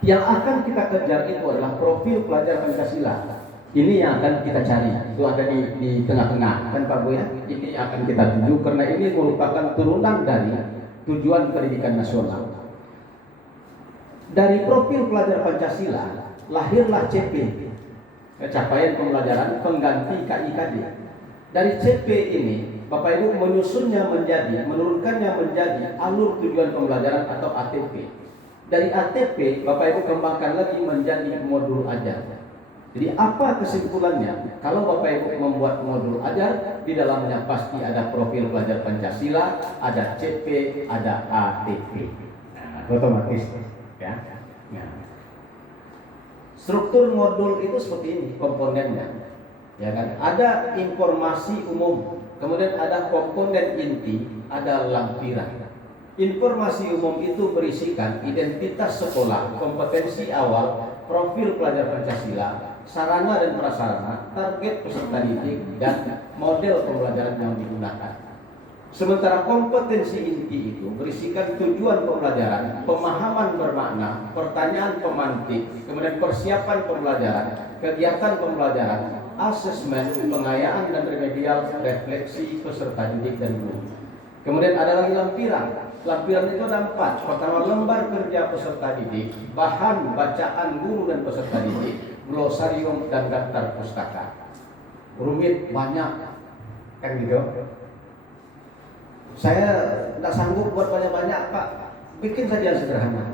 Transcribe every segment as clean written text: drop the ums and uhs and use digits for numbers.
Yang akan kita kejar itu adalah profil pelajar Pancasila. Ini yang akan kita cari. Itu ada di tengah-tengah, kan Pak Bu ya. Ini akan kita tuju karena ini merupakan turunan dari tujuan pendidikan nasional. Dari profil pelajar Pancasila lahirlah CP, capaian pembelajaran pengganti KIKD. Dari CP ini Bapak Ibu menurunkannya menjadi alur tujuan pembelajaran atau ATP. Dari ATP Bapak Ibu kembangkan lagi menjadi modul ajar. Jadi apa kesimpulannya? Kalau Bapak Ibu membuat modul ajar, di dalamnya pasti ada profil pelajar Pancasila, ada CP, ada ATP. Nah, otomatis ya. Nah. Struktur modul itu seperti ini komponennya. Ya kan? Ada informasi umum, kemudian ada komponen inti, ada lampiran. Informasi umum itu berisikan identitas sekolah, kompetensi awal, profil pelajar Pancasila, sarana dan prasarana, target peserta didik, dan model pembelajaran yang digunakan. Sementara kompetensi inti itu berisikan tujuan pembelajaran, pemahaman bermakna, pertanyaan pemantik, kemudian persiapan pembelajaran, kegiatan pembelajaran, asesmen, pengayaan dan remedial, refleksi peserta didik dan guru. Kemudian ada lagi lampiran. Lampiran itu ada 4. Pertama, lembar kerja peserta didik, bahan bacaan guru dan peserta didik, glosarium dan daftar pustaka. Rumit, banyak, kan gitu. Saya tidak sanggup buat banyak-banyak Pak, bikin saja yang sederhana.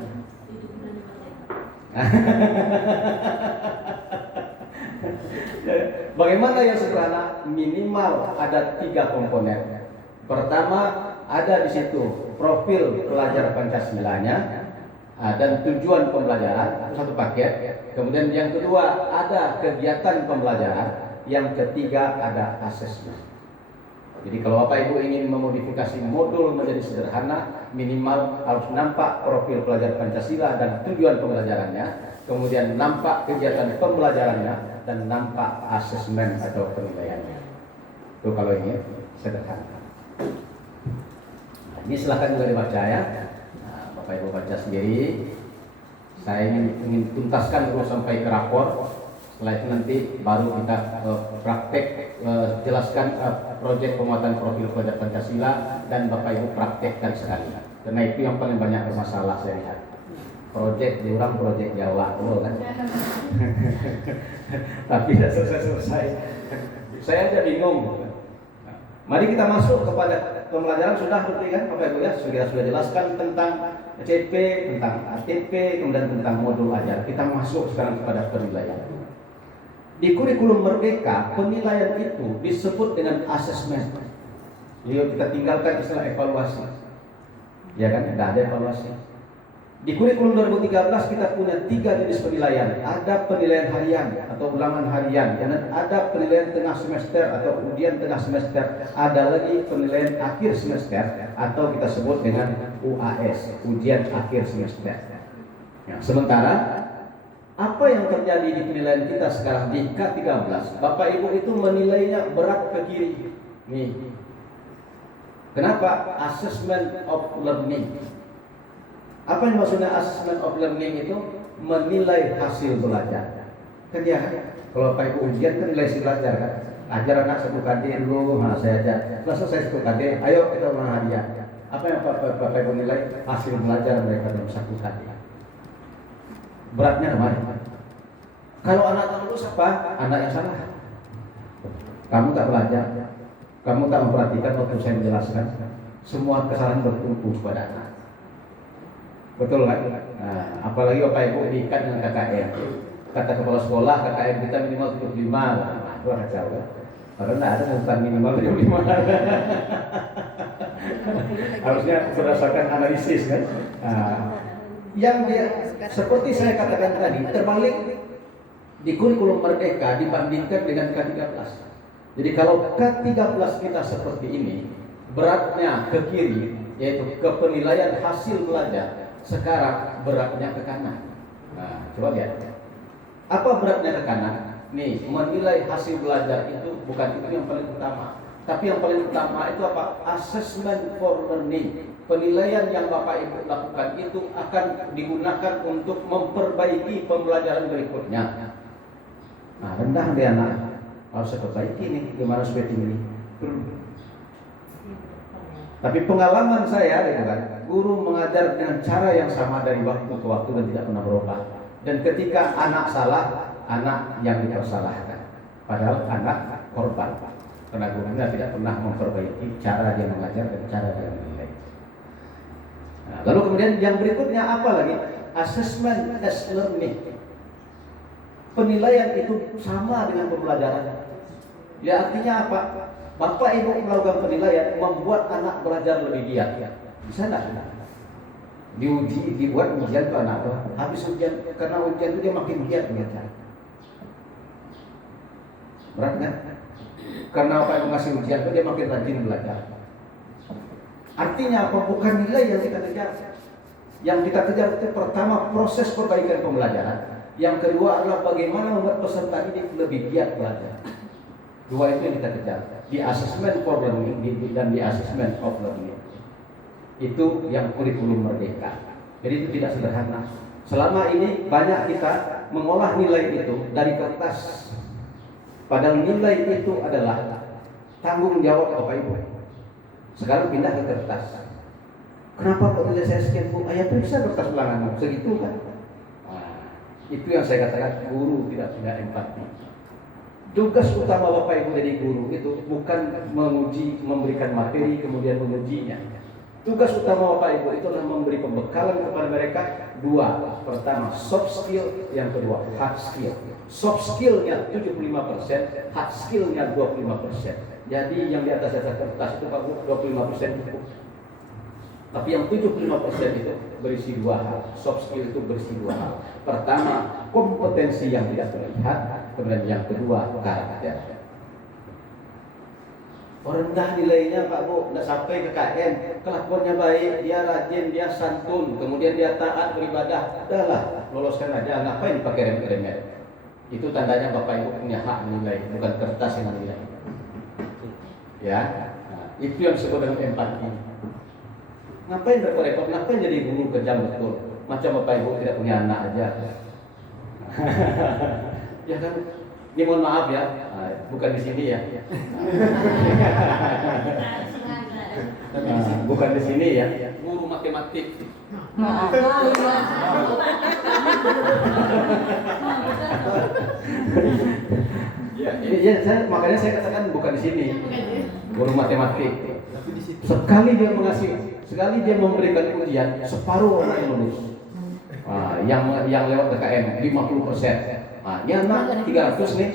Bagaimana yang sederhana? Minimal ada 3 komponen. Pertama, ada di situ profil pelajar Pancasilanya dan tujuan pembelajaran, itu satu paket. Kemudian yang kedua ada kegiatan pembelajaran, yang ketiga ada asesmen. Jadi kalau Bapak Ibu ingin memodifikasi modul menjadi sederhana, minimal harus nampak profil pelajar Pancasila dan tujuan pembelajarannya, kemudian nampak kegiatan pembelajarannya, dan nampak asesmen atau penilaiannya. Itu kalau ini sederhana. Nah, ini silahkan juga dibaca ya. Nah, Bapak Ibu baca sendiri. Saya ingin tuntaskan dulu sampai ke rapor. Setelah itu nanti baru kita praktek jelaskan proyek penguatan profil pelajar Pancasila, dan Bapak Ibu praktekkan sekali. Karena itu yang paling banyak bermasalah saya lihat. Proyek diulang, proyek Jawa, kan? Tapi tidak selesai. Saya aja bingung. Mari kita masuk kepada pembelajaran. Sudah berarti kan Bapak Ibu ya, sudah jelaskan tentang CP, tentang ATP, kemudian tentang modul ajar. Kita masuk sekarang kepada penilaian. Di kurikulum Merdeka, penilaian itu disebut dengan asesmen. Yuk kita tinggalkan istilah evaluasi. Ya kan, tidak ada evaluasi. Di kurikulum 2013 kita punya 3 jenis penilaian. Ada penilaian harian atau ulangan harian, dan ada penilaian tengah semester atau ujian tengah semester. Ada lagi penilaian akhir semester atau kita sebut dengan UAS, ujian akhir semester. Ya, sementara apa yang terjadi di penilaian kita sekarang di K13, Bapak Ibu itu menilainya berat ke kiri. Nih. Kenapa? Assessment of learning. Apa yang maksudnya assessment of learning itu? Menilai hasil belajar. Kan ya, kalau Bapak Ibu ujian kan nilai hasil belajar kan. Ajar anak 1 KD dulu, saya ajar. Setelah selesai 1 KD, ayo kita ulang hadiah. Apa yang Bapak Ibu nilai? Hasil belajar mereka dalam 1 KD. Beratnya kemana? Kalau anak tak lulus apa? Anak yang salah. Kamu tak belajar, kamu tak memperhatikan waktu saya menjelaskan. Semua kesalahan bertumpu pada anak. Betul kan? Nah, apalagi Bapak Ibu diikat dengan KKM. Kata kepala sekolah, KKM kita minimal 75. Nah, itu kacau kan? Padahal tidak ada tentang minimal 75. Harusnya berdasarkan analisis kan? Nah, yang dia seperti saya katakan tadi, terbalik di kurikulum Merdeka dibandingkan dengan K13. Jadi kalau K13 kita seperti ini, beratnya ke kiri, yaitu ke penilaian hasil belajar. Sekarang beratnya ke kanan. Nah, coba lihat. Apa beratnya ke kanan? Nih, menilai hasil belajar itu bukan itu yang paling utama. Tapi yang paling utama itu apa? Assessment for learning. penilaian yang Bapak Ibu lakukan itu akan digunakan untuk memperbaiki pembelajaran berikutnya. Nah, rendah dia anak, harus perbaiki nih, gimana supaya tinggi. Tapi pengalaman saya, gitu kan, guru mengajar dengan cara yang sama dari waktu ke waktu dan tidak pernah berubah. Dan ketika anak salah, anak yang dipersalahkan, padahal anak korban. Karena gurunya tidak pernah memperbaiki cara dia mengajar dan cara dia menilai. Nah, lalu kemudian yang berikutnya apa lagi? Assessment as learning. Penilaian itu sama dengan pembelajaran. Ya artinya apa? Bapak Ibu melakukan penilaian membuat anak belajar lebih giat. Bisa enggak? Dibuat ujian ke anak, habis ujian, karena ujian itu dia makin giat belajar. Berat kan? Karena apa yang ngasih ujian itu dia makin rajin belajar. Artinya apa? Bukan nilai yang kita kejar. Yang kita kejar itu pertama proses perbaikan pembelajaran. Yang kedua adalah bagaimana membuat peserta didik lebih giat belajar. Dua itu yang kita kejar. Di assessment for learning dan di assessment of learning. Itu yang kurikulum merdeka. Jadi itu tidak sederhana. Selama ini banyak kita mengolah nilai itu dari kertas. Padahal nilai itu adalah tanggung jawab Bapak Ibu. Sekarang pindah ke kertas. Kenapa kok nilai saya sekian Bu? Ya periksa kertas ulanganmu, segitu kan? Nah, itu yang saya katakan guru tidak punya empati. Tugas utama Bapak Ibu jadi guru itu bukan menguji, memberikan materi kemudian mengujinya. Tugas utama Bapak Ibu itu adalah memberi pembekalan kepada mereka dua. Pertama soft skill, yang kedua hard skill. Soft skillnya 75%, hard skillnya 25%. Jadi yang di atas kertas itu 25% cukup. Tapi yang 75% itu berisi dua hal. Soft skill itu berisi dua hal. Pertama, kompetensi yang tidak terlihat. Kemudian yang kedua, karakter. Rendah nilainya Pak Bu, tidak sampai ke KM. Kelakuannya baik, dia rajin, dia santun, kemudian dia taat beribadah. Udahlah, loloskan aja. Ngapain pakai rem-remet? Itu tandanya Bapak Ibu punya hak menilai, bukan kertas yang menilai. Ya, nah, itu yang disebut dengan empati. Ngapain repot-repot? Ngapain jadi guru kejam betul? Macam Bapak Ibu tidak punya anak aja. Ya kan? Ini mohon maaf ya, bukan di sini ya. Bukan di sini ya. Guru matematik. Makanya saya katakan bukan di sini. Guru matematik. Sekali dia memberikan ujian, separuh orang yang lulus. Yang lewat KKM 50%. Ini anak 300 nih,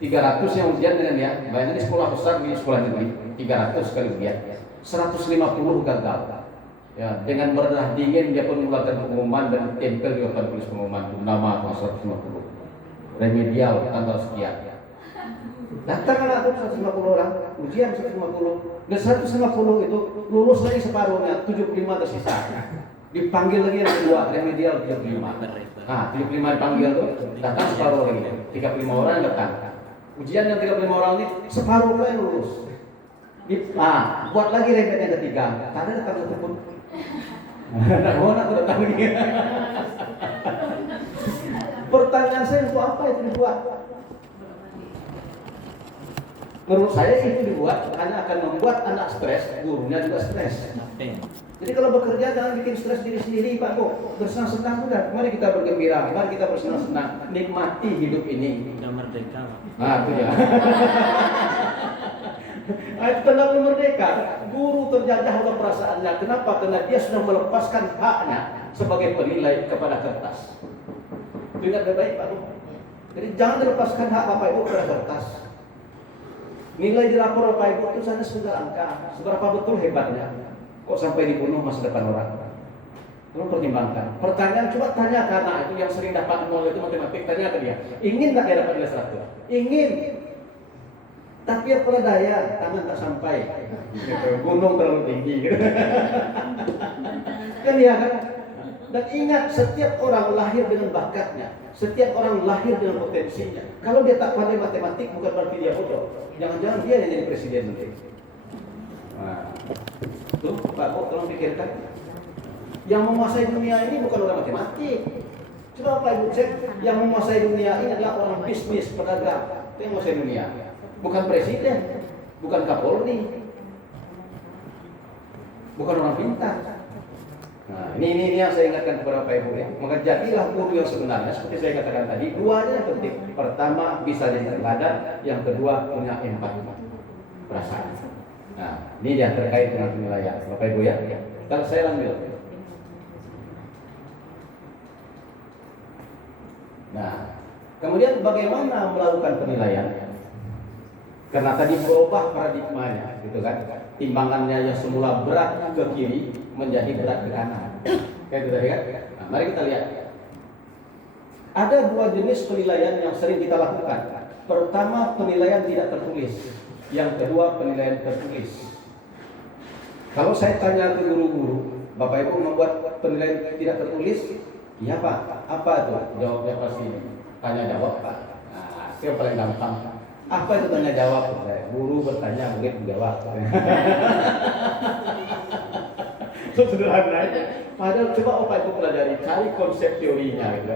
300 yang ujian dengan dia. Bayangkan di sekolah besar, di sekolah negeri 300 kali ujian, 150 gagal. Ya, dengan berdarah dingin dia pun mengeluarkan pengumuman dan tempel di papan tulis pengumuman nama 150 remedial tanggal sekian. Datang anak itu 150 orang, ujian 150, dan 150 itu lulus lagi separuhnya, 75 tersisa. Dipanggil lagi yang kedua, remedial 75. Nah, 75 dipanggil tuh, datang separuh lagi, 35 orang datang. Ujian yang 35 orang ini separuh yang lulus. Buat lagi remet yang ketiga, tak ada datang satu pun. Nah, mau aku datang lagi. Pertanyaan saya untuk apa itu dibuat? Menurut saya itu dibuat karena akan membuat anak stres, gurunya juga stres. Jadi kalau bekerja jangan bikin stres diri sendiri Pak Bu. Bersenang-senang sudah. Mari kita bergembira, mari kita bersenang-senang, nikmati hidup ini. Sudah merdeka. Itu ya. Itu tanda merdeka. Guru terjajah oleh perasaannya. Kenapa? Karena dia sudah melepaskan haknya sebagai penilai kepada kertas. Itu ingat baik Pak Bu. Jadi jangan dilepaskan hak Bapak Ibu kepada kertas. Nilai di rapor Bapak Ibu itu hanya sekedar angka. Seberapa betul hebatnya? Kok sampai dibunuh masa depan orang? Tolong pertimbangkan. Pertanyaan, coba tanya ke anak itu yang sering dapat nol itu matematik, tanya ke dia. Ingin tak dia dapat nilai 100? Ingin. Tapi apa daya, tangan tak sampai. Gitu. Gunung terlalu tinggi. Gitu. Kan dia kan? Dan ingat, setiap orang lahir dengan bakatnya. Setiap orang lahir dengan potensinya. Kalau dia tak pandai matematik, bukan berarti dia bodoh. Jangan-jangan dia yang jadi presiden nanti. Nah. Tuh, Pak Bo, tolong pikirkan. Yang menguasai dunia ini bukan orang matematik. Coba Pak Ibu cek, yang menguasai dunia ini adalah orang bisnis, pedagang. Itu yang menguasai dunia. Bukan presiden, bukan Kapolri, bukan orang pintar. Nah, ini yang saya ingatkan kepada Pak Ibu ya. Maka jadilah guru yang sebenarnya seperti saya katakan tadi, dua aja yang penting. Pertama bisa jadi teladan, yang kedua punya empati, perasaan. Nah, ini yang terkait dengan penilaian, Bapak Ibu ya. Kalau saya ambil. Nah, kemudian bagaimana melakukan penilaian? Karena tadi berubah paradigmanya, gitu kan? Timbangannya yang semula berat ke kiri menjadi berat ke kanan. Kayak gitu tadi kan? Nah, mari kita lihat. Ada dua jenis penilaian yang sering kita lakukan. Pertama, penilaian tidak tertulis. Yang kedua, penilaian tertulis. Kalau saya tanya ke guru-guru, Bapak Ibu membuat penilaian tidak tertulis? Iya Pak. Apa itu? Jawabnya pasti tanya jawab Pak. Nah, itu yang paling gampang. Apa itu tanya jawab? Guru bertanya, murid menjawab. Sederhana aja. Padahal coba Bapak Ibu pelajari, cari konsep teorinya gitu.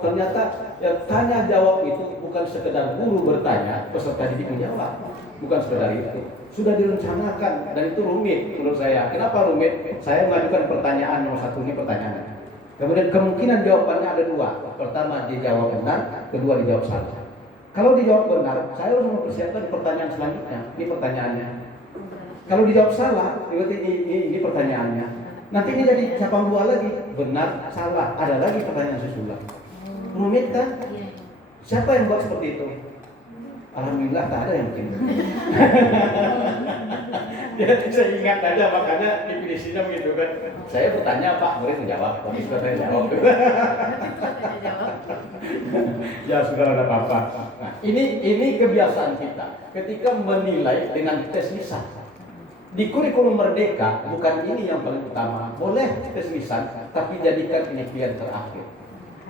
Ternyata ya, tanya jawab itu bukan sekedar guru bertanya, peserta didik menjawab. Bukan sekedar itu. Sudah direncanakan dan itu rumit menurut saya. Kenapa rumit? Saya mengajukan pertanyaan nomor satu, ini pertanyaannya. Kemudian kemungkinan jawabannya ada dua. Pertama dijawab benar, kedua dijawab salah. Kalau dijawab benar, saya harus mempersiapkan pertanyaan selanjutnya. Ini pertanyaannya. Kalau dijawab salah, berarti ini pertanyaannya. Nanti ini jadi cabang dua lagi, benar, salah. Ada lagi pertanyaan susulan. Rumit kan? Siapa yang buat seperti itu? Alhamdulillah tak ada yang bikin. Jadi saya ingat aja, makanya definisinya begitu kan. Saya bertanya Pak, murid menjawab, tapi sudah saya jawab. Ya sudah ada apa-apa. Nah, ini kebiasaan kita ketika menilai dengan tes lisan. Di kurikulum Merdeka bukan ini yang paling utama. Boleh tes lisan, tapi jadikan ini pilihan terakhir.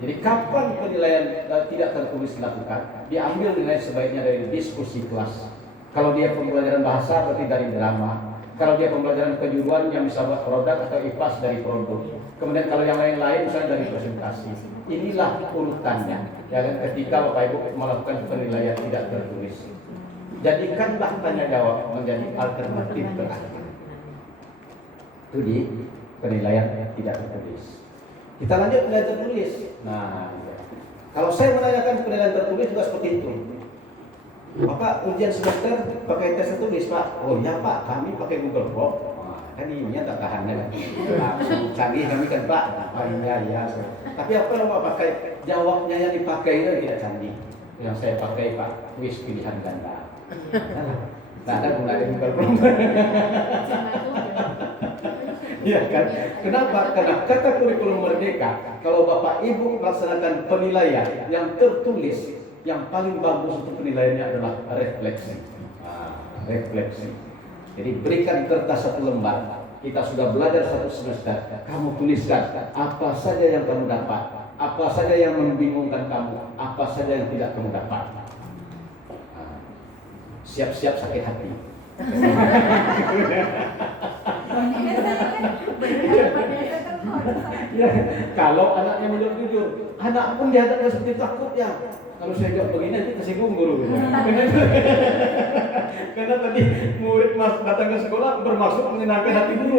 Jadi kapan penilaian tidak tertulis dilakukan? Diambil nilai sebaiknya dari diskusi kelas. Kalau dia pembelajaran bahasa berarti dari drama. Kalau dia pembelajaran kejuruan yang bisa buat produk atau IPAS dari produk. Kemudian kalau yang lain-lain misalnya dari presentasi. Inilah urutannya. Ya, ketika Bapak Ibu melakukan penilaian tidak tertulis. Jadikanlah tanya jawab menjadi alternatif terakhir. Itu di penilaian tidak tertulis. Kita lanjut penilaian tertulis. Nah, kalau saya menanyakan penilaian tertulis juga seperti itu. Bapak ujian semester pakai tes tertulis Pak? Oh iya Pak, kami pakai Google Form. Kan ininya tak tahannya kan. Canggih kami kan Pak. Oh iya. Tapi apa yang Bapak pakai? Jawabnya yang dipakai itu tidak canggih. Yang saya pakai Pak, kuis pilihan ganda. Nah, ada gunanya Google Form. Iya kan? Kenapa? Karena kata kurikulum Merdeka, kalau Bapak Ibu melaksanakan penilaian yang tertulis, yang paling bagus untuk penilaiannya adalah refleksi. Refleksi. Jadi berikan kertas satu lembar. Kita sudah belajar satu semester. Kamu tuliskan apa saja yang kamu dapat, apa saja yang membingungkan kamu, apa saja yang tidak kamu dapat. Siap-siap sakit hati. Ya, kalau anaknya menjawab jujur, anak pun dihadapkan seperti takut ya. Kalau saya jawab begini nanti tersinggung guru. Karena tadi murid datang ke sekolah bermaksud menyenangkan hati guru.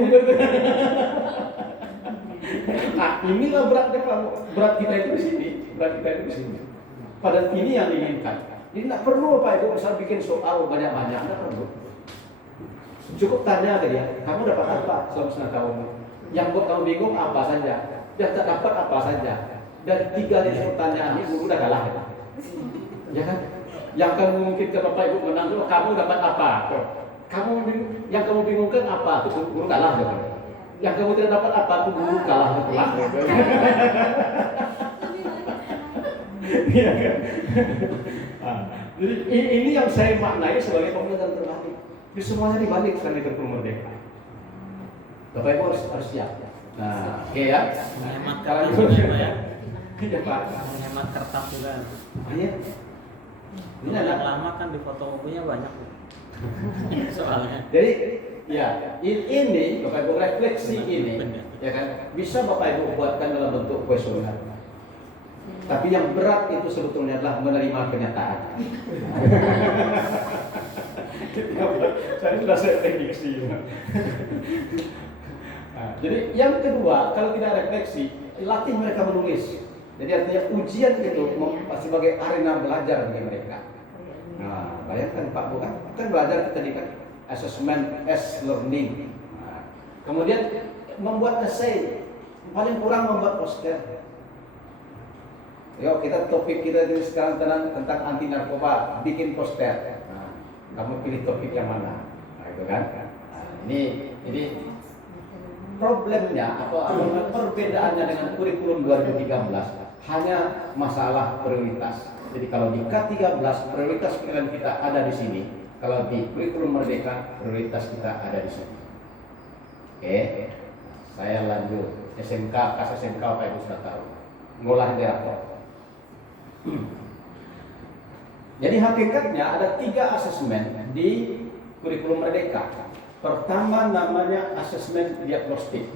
Nah, inilah berat kita itu di sini, Padahal ini yang diinginkan. Jadi tidak perlu Pak Ibu misal bikin soal banyak-banyak, tidak perlu. Cukup tanya ke dia, kamu dapat apa selama setengah tahun? Yang buat kamu bingung apa saja? Yang tak dapat apa saja? Dari 3 jenis pertanyaan ini guru udah kalah ya kan? Yang kamu mungkin ke Bapak Ibu menang dulu, kamu dapat apa? Yang kamu bingungkan apa? Itu guru kalah ya kan? Yang kamu tidak dapat apa? Itu guru kalah mutlak gitu. Iya kan? Jadi ini yang saya maknai sebagai pembelajaran terbalik. Di semuanya dibalik sekali kurikulum Merdeka. Bapak Ibu harus siap. Nah, oke ya. Menghemat Kalau kertas juga ya. Iya Pak. Menghemat kertas juga. Iya. Ini Yang ada lama kan di fotokopinya banyak. Soalnya. Jadi Ya, ini Bapak Ibu refleksi ini, ya kan, bisa Bapak Ibu buatkan dalam bentuk kuesioner. Tapi yang berat itu sebetulnya adalah menerima kenyataan. Saya prediksi. Nah, jadi yang kedua, kalau tidak refleksi, latih mereka menulis. Jadi artinya ujian itu sebagai arena belajar bagi mereka. Nah, bayangkan Pak Bu kan belajar kita di assessment as learning. Nah, kemudian membuat essay, paling kurang membuat poster. Yuk kita topik kita sekarang tentang anti narkoba, bikin poster. Nah, kamu pilih topik yang mana? Nah, itu kan. Nah, ini problemnya atau perbedaannya dengan kurikulum 2013 hanya masalah prioritas. Jadi kalau di K13 prioritas penilaian kita ada di sini, kalau di kurikulum Merdeka prioritas kita ada di sini. Oke, saya lanjut SMK, kas SMK Pak Ibu sudah tahu, ngolah rapor. Jadi hakikatnya ada 3 asesmen di kurikulum Merdeka. Pertama namanya asesmen diagnostik.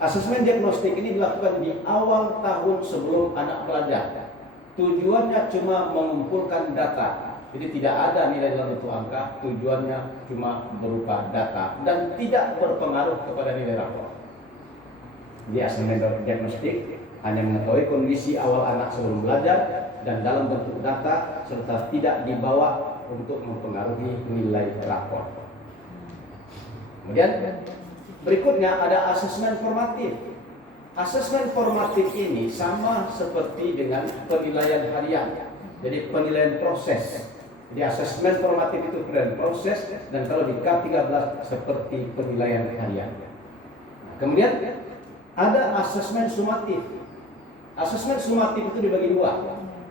Asesmen diagnostik ini dilakukan di awal tahun sebelum anak belajar. Tujuannya cuma mengumpulkan data. Jadi tidak ada nilai dalam bentuk angka, tujuannya cuma berupa data dan tidak berpengaruh kepada nilai rapor. Di asesmen diagnostik hanya mengetahui kondisi awal anak sebelum belajar dan dalam bentuk data serta tidak dibawa untuk mempengaruhi nilai rapor. Kemudian berikutnya ada asesmen formatif. Asesmen formatif ini sama seperti dengan penilaian harian. Jadi penilaian proses. Jadi asesmen formatif itu penilaian proses dan kalau di K13 seperti penilaian harian. Nah, kemudian ada asesmen sumatif. Asesmen sumatif itu dibagi 2.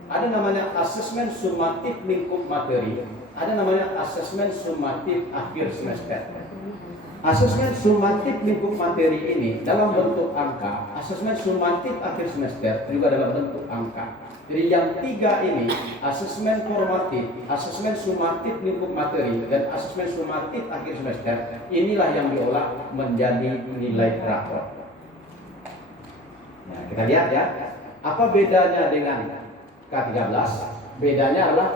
Ada namanya asesmen sumatif lingkup materi, ada namanya asesmen sumatif akhir semester. Asesmen sumatif lingkup materi ini dalam bentuk angka, asesmen sumatif akhir semester juga dalam bentuk angka. Jadi yang 3 ini, asesmen formatif, asesmen sumatif lingkup materi, dan asesmen sumatif akhir semester, inilah yang diolah menjadi nilai rapor. Nah, kita lihat ya, apa bedanya dengan K13? Bedanya adalah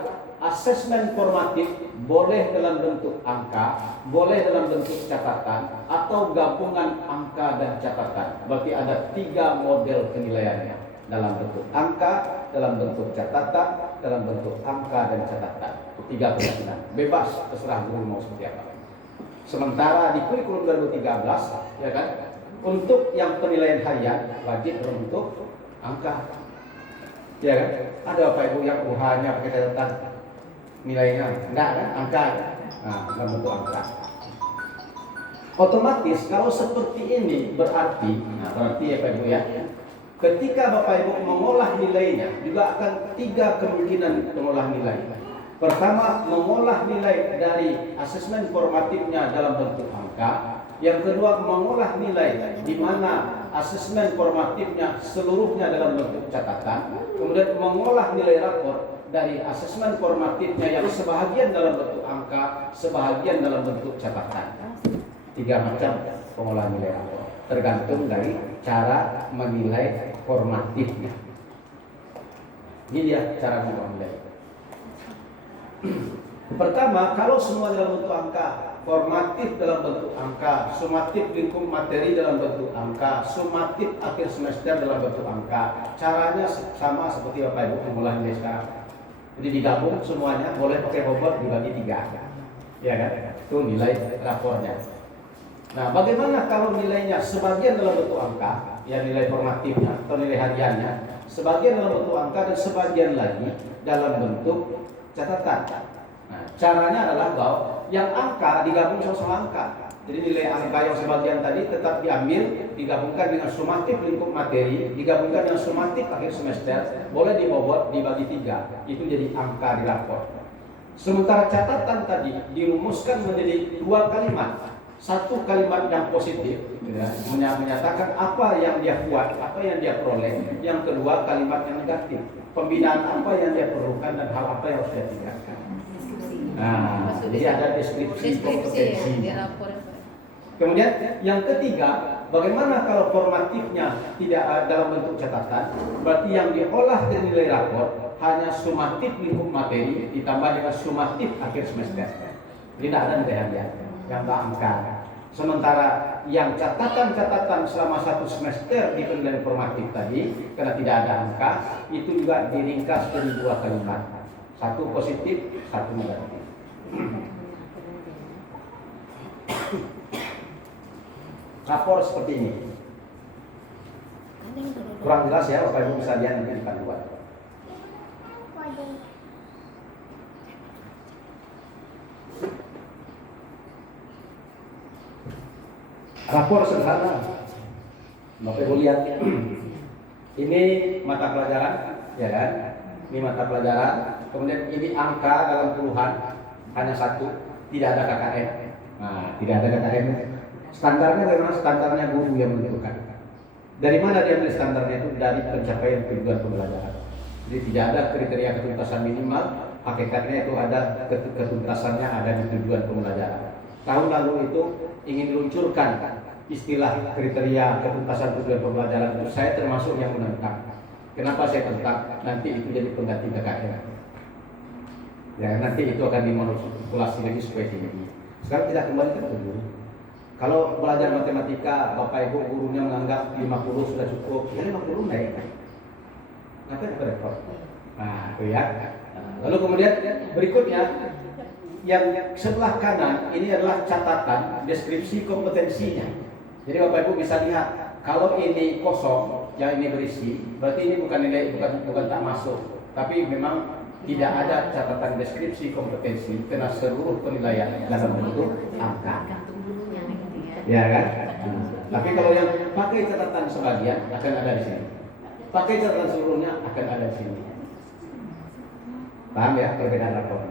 asesmen formatif boleh dalam bentuk angka, boleh dalam bentuk catatan, atau gabungan angka dan catatan. Berarti ada 3 model penilaiannya. Dalam bentuk angka, dalam bentuk catatan, dalam bentuk angka dan catatan. 3 kemungkinan. Bebas, terserah guru mau seperti apa. Sementara di kurikulum 2013, ya kan, untuk yang penilaian harian wajib dalam bentuk angka. Ya kan? Ada Bapak Ibu yang UH-nya pakai catatan nilainya, enggak kan? Angka. Nah, dalam bentuk angka. Otomatis kalau seperti ini berarti ya Bapak Ibu ya, ketika Bapak Ibu mengolah nilainya juga akan 3 kemungkinan mengolah nilai. Pertama, mengolah nilai dari asesmen formatifnya dalam bentuk angka. Yang kedua, mengolah nilai di mana asesmen formatifnya seluruhnya dalam bentuk catatan. Kemudian mengolah nilai rapor dari asesmen formatifnya yang sebahagian dalam bentuk angka, sebahagian dalam bentuk catatan. 3 macam pengolahan nilai rapor, tergantung dari cara menilai formatifnya. Ini dia cara menilai. Pertama, kalau semua dalam bentuk angka, formatif dalam bentuk angka, sumatif lingkup materi dalam bentuk angka, sumatif akhir semester dalam bentuk angka, caranya sama seperti Bapak Ibu mengolah nilai sekarang. Jadi digabung semuanya, boleh pakai robot dibagi 3, ya kan? Itu nilai rapornya. Nah, bagaimana kalau nilainya sebagian dalam bentuk angka, ya nilai formatifnya atau nilai hariannya, sebagian dalam bentuk angka dan sebagian lagi dalam bentuk catatan. Nah, caranya adalah bahwa yang angka digabung sama angka. Jadi nilai angka yang sebagian tadi tetap diambil, digabungkan dengan sumatif lingkup materi, digabungkan dengan sumatif akhir semester, boleh dibobot dibagi 3. Itu jadi angka di rapor. Sementara catatan tadi dirumuskan menjadi 2 kalimat. 1 kalimat yang positif, ya, menyatakan apa yang dia buat, apa yang dia peroleh. Yang kedua kalimat yang negatif, pembinaan apa yang dia perlukan dan hal apa yang harus dia tinggalkan. Nah, jadi ada deskripsi kompetensi. Kemudian yang ketiga, bagaimana kalau formatifnya tidak dalam bentuk catatan? Berarti yang diolah dari nilai rapor hanya sumatif lingkup materi ditambah dengan sumatif akhir semester. Tidak ada nilai harian yang angka. Sementara yang catatan-catatan selama 1 semester di penilaian formatif tadi, karena tidak ada angka, itu juga diringkas dari 2 kalimat. 1 positif, 1 negatif. Rapor seperti ini. Kurang jelas ya, Bapak Ibu bisa lihat nanti di panduan. Rapor sederhana. Bapak Ibu lihat. Ini mata pelajaran, ya kan? Ini mata pelajaran. Kemudian ini angka dalam puluhan, hanya 1, tidak ada KKM. Nah, tidak ada KKM. Standarnya bagaimana? Standarnya guru yang menentukan. Dari mana dia ambil standarnya itu? Dari pencapaian tujuan pembelajaran. Jadi tidak ada kriteria ketuntasan minimal. Hakikatnya itu ada ketuntasannya ada di tujuan pembelajaran. Tahun lalu itu ingin diluncurkan istilah kriteria ketuntasan tujuan pembelajaran itu. Saya termasuk yang menentang. Kenapa saya tentang? Nanti itu jadi pengganti KKM. Ya, nanti itu akan dimanipulasi lagi supaya tinggi. Sekarang kita kembali ke guru. Kalau belajar matematika, Bapak Ibu gurunya menganggap 50 sudah cukup, ya 50 naik. Ngapain repot? Nah, itu ya. Lalu kemudian berikutnya yang sebelah kanan ini adalah catatan deskripsi kompetensinya. Jadi Bapak Ibu bisa lihat kalau ini kosong, yang ini berisi, berarti ini bukan nilai bukan tak masuk, tapi memang tidak ada catatan deskripsi kompetensi karena seluruh penilaian dalam bentuk angka. Ya kan? Tapi kalau yang pakai catatan sebagian akan ada di sini. Pakai catatan seluruhnya akan ada di sini. Paham ya perbedaan rapor?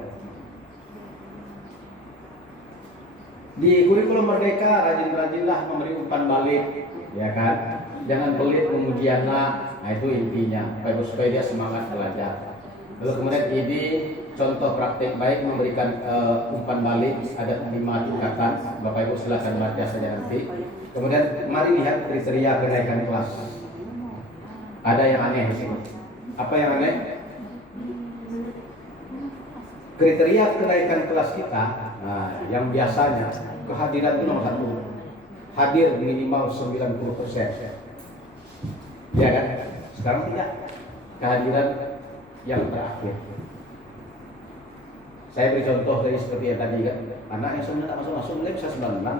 Di kurikulum Merdeka rajin-rajinlah memberi umpan balik, ya kan? Jangan pelit pengujiannya. Nah itu intinya, supaya dia semangat belajar. Lalu kemudian ini contoh praktik baik memberikan umpan balik ada 5 tingkatan. Bapak Ibu silakan baca saja nanti. Kemudian mari lihat kriteria kenaikan kelas. Ada yang aneh di sini. Apa yang aneh? Kriteria kenaikan kelas kita, nah, yang biasanya kehadiran itu nomor 1. Hadir minimal 90%. Ya kan? Sekarang tidak. Kehadiran yang terakhir. Saya beri contoh dari seperti yang tadi kan, anak yang sebenarnya tak masuk dia bisa 96,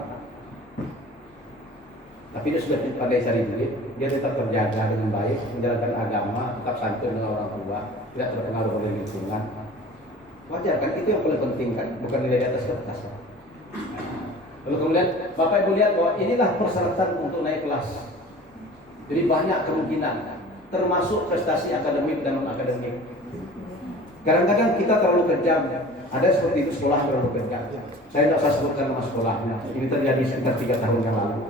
tapi dia sudah pandai cari duit, dia tetap terjaga dengan baik, menjalankan agama, tetap santun dengan orang tua, tidak terpengaruh oleh lingkungan. Wajar kan? Itu yang paling penting kan, bukan nilai di atas kertas. Lalu kemudian Bapak Ibu lihat bahwa inilah persyaratan untuk naik kelas. Jadi banyak kemungkinan, termasuk prestasi akademik dan non akademik. Kadang-kadang kita terlalu kejam. Ada seperti itu sekolah terlalu kejam. Saya tidak usah sebutkan nama sekolahnya. Ini terjadi sekitar 3 tahun yang lalu.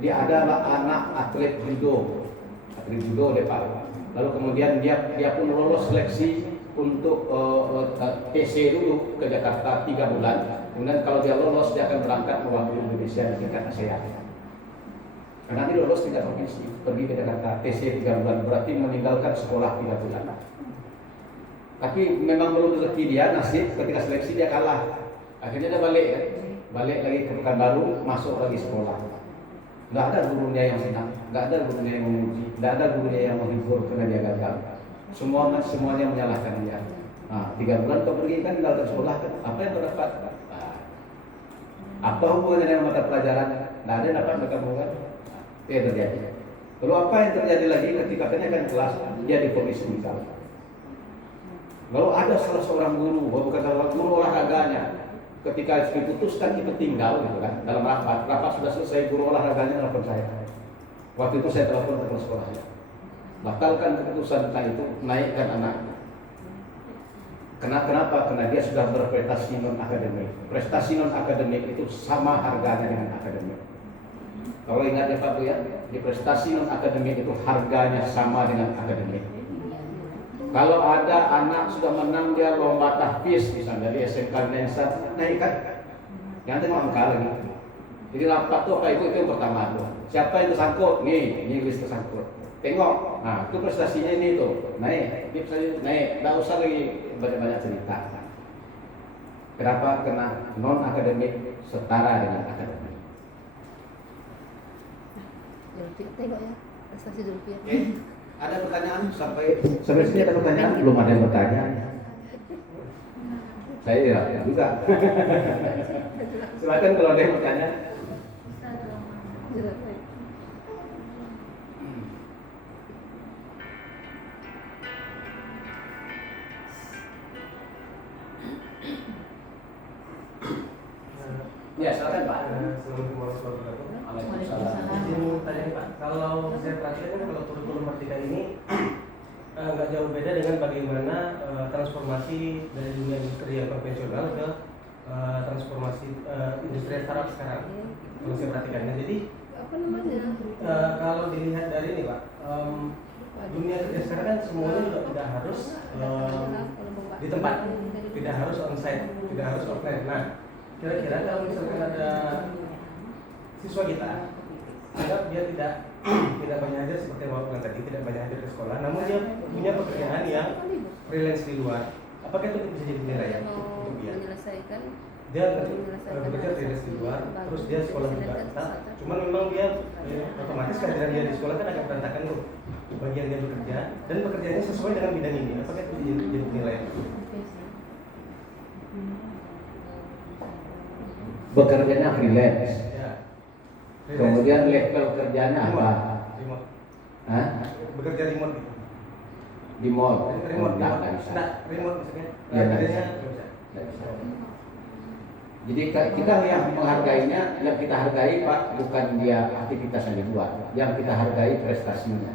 Jadi adalah anak atlet judo Pak. Lalu kemudian dia pun lolos seleksi untuk TC dulu ke Jakarta 3 bulan. Kemudian kalau dia lolos dia akan berangkat mewakili Indonesia di tingkat ASEAN. Karena dia lolos 3 provinsi, pergi ke Jakarta TC 3 bulan, berarti meninggalkan sekolah 3 bulan. Tapi memang belum rezeki dia, nasib ketika seleksi dia kalah. Akhirnya dia balik lagi ke Pekanbaru, masuk lagi sekolah. Nggak ada gurunya yang senang, nggak ada gurunya yang memuji, nggak ada gurunya yang menghibur karena dia gagal. Semuanya menyalahkan dia. Nah, 3 bulan kau pergi kan tinggalkan sekolah, apa yang kau dapat? Nah, apa hubungannya dengan mata pelajaran? Nggak ada yang dapat mereka bukan? Itu yang terjadi. Lalu apa yang terjadi lagi ketika kenaikan kelas dia divonis meninggal? Lalu ada salah seorang guru, bukan salah guru olahraganya, ketika diputuskan itu tinggal gitu kan, dalam rapat sudah selesai, guru olahraganya telepon saya. Waktu itu saya telepon ke sekolahnya, batalkan keputusan tentang itu, naikkan anak. Kenapa? Karena dia sudah berprestasi non akademik. Prestasi non akademik itu sama harganya dengan akademik. Kalau ingat ya Pak Bu ya, di prestasi non akademik itu harganya sama dengan akademik. Kalau ada anak sudah menang dia lomba tahfiz misalnya dari SMK Nensa, naik kan? Yang tengok angka lagi. Jadi rapat tuh apa itu yang pertama tuh. Siapa yang tersangkut? Nih, ini list tersangkut. Tengok, nah itu prestasinya ini tuh naik, tips saja naik. Nggak usah lagi banyak-banyak cerita. Kenapa kena non akademik setara dengan akademik? Tengok ya, prestasi Zulfi. Ada pertanyaan sampai sini ada pertanyaan? Belum ada yang bertanya. Saya ya juga. Silakan kalau ada yang bertanya. Ya, silakan Pak. Assalamualaikum warahmatullahi wabarakatuh. Izin tanya Pak, kalau saya perhatikan kalau kurikulum Merdeka ini nggak jauh beda dengan bagaimana transformasi dari dunia industri yang konvensional ke transformasi industri startup sekarang. Kalau saya perhatikannya, jadi kalau dilihat dari ini Pak, dunia kerja sekarang kan semuanya juga tidak harus di tempat, tidak harus onsite, tidak harus offline. Nah, kira-kira kalau misalkan ada siswa kita anggap dia tidak banyak ajar seperti yang Bapak bilang tadi, tidak banyak ajar ke sekolah, namun dia punya pekerjaan yang freelance di luar, apakah itu bisa jadi penilaian untuk dia? Dia bekerja freelance di luar, terus dia sekolah juga tetap, cuman memang dia otomatis kehadiran dia di sekolah kan agak berantakan tuh bagian dia bekerja dan pekerjaannya sesuai dengan bidang ini, apakah itu jadi penilaian? Bekerjanya freelance. Ya. Kemudian level kerjanya apa? Remote. Hah? Bekerja remote gitu. Di mall. Remote. Nggak bisa. Nah, remote maksudnya. Ya, nggak bisa. Nggak bisa. Nggak bisa. Jadi kita yang menghargainya, yang kita hargai Pak, bukan dia aktivitas yang dibuat, yang kita hargai prestasinya.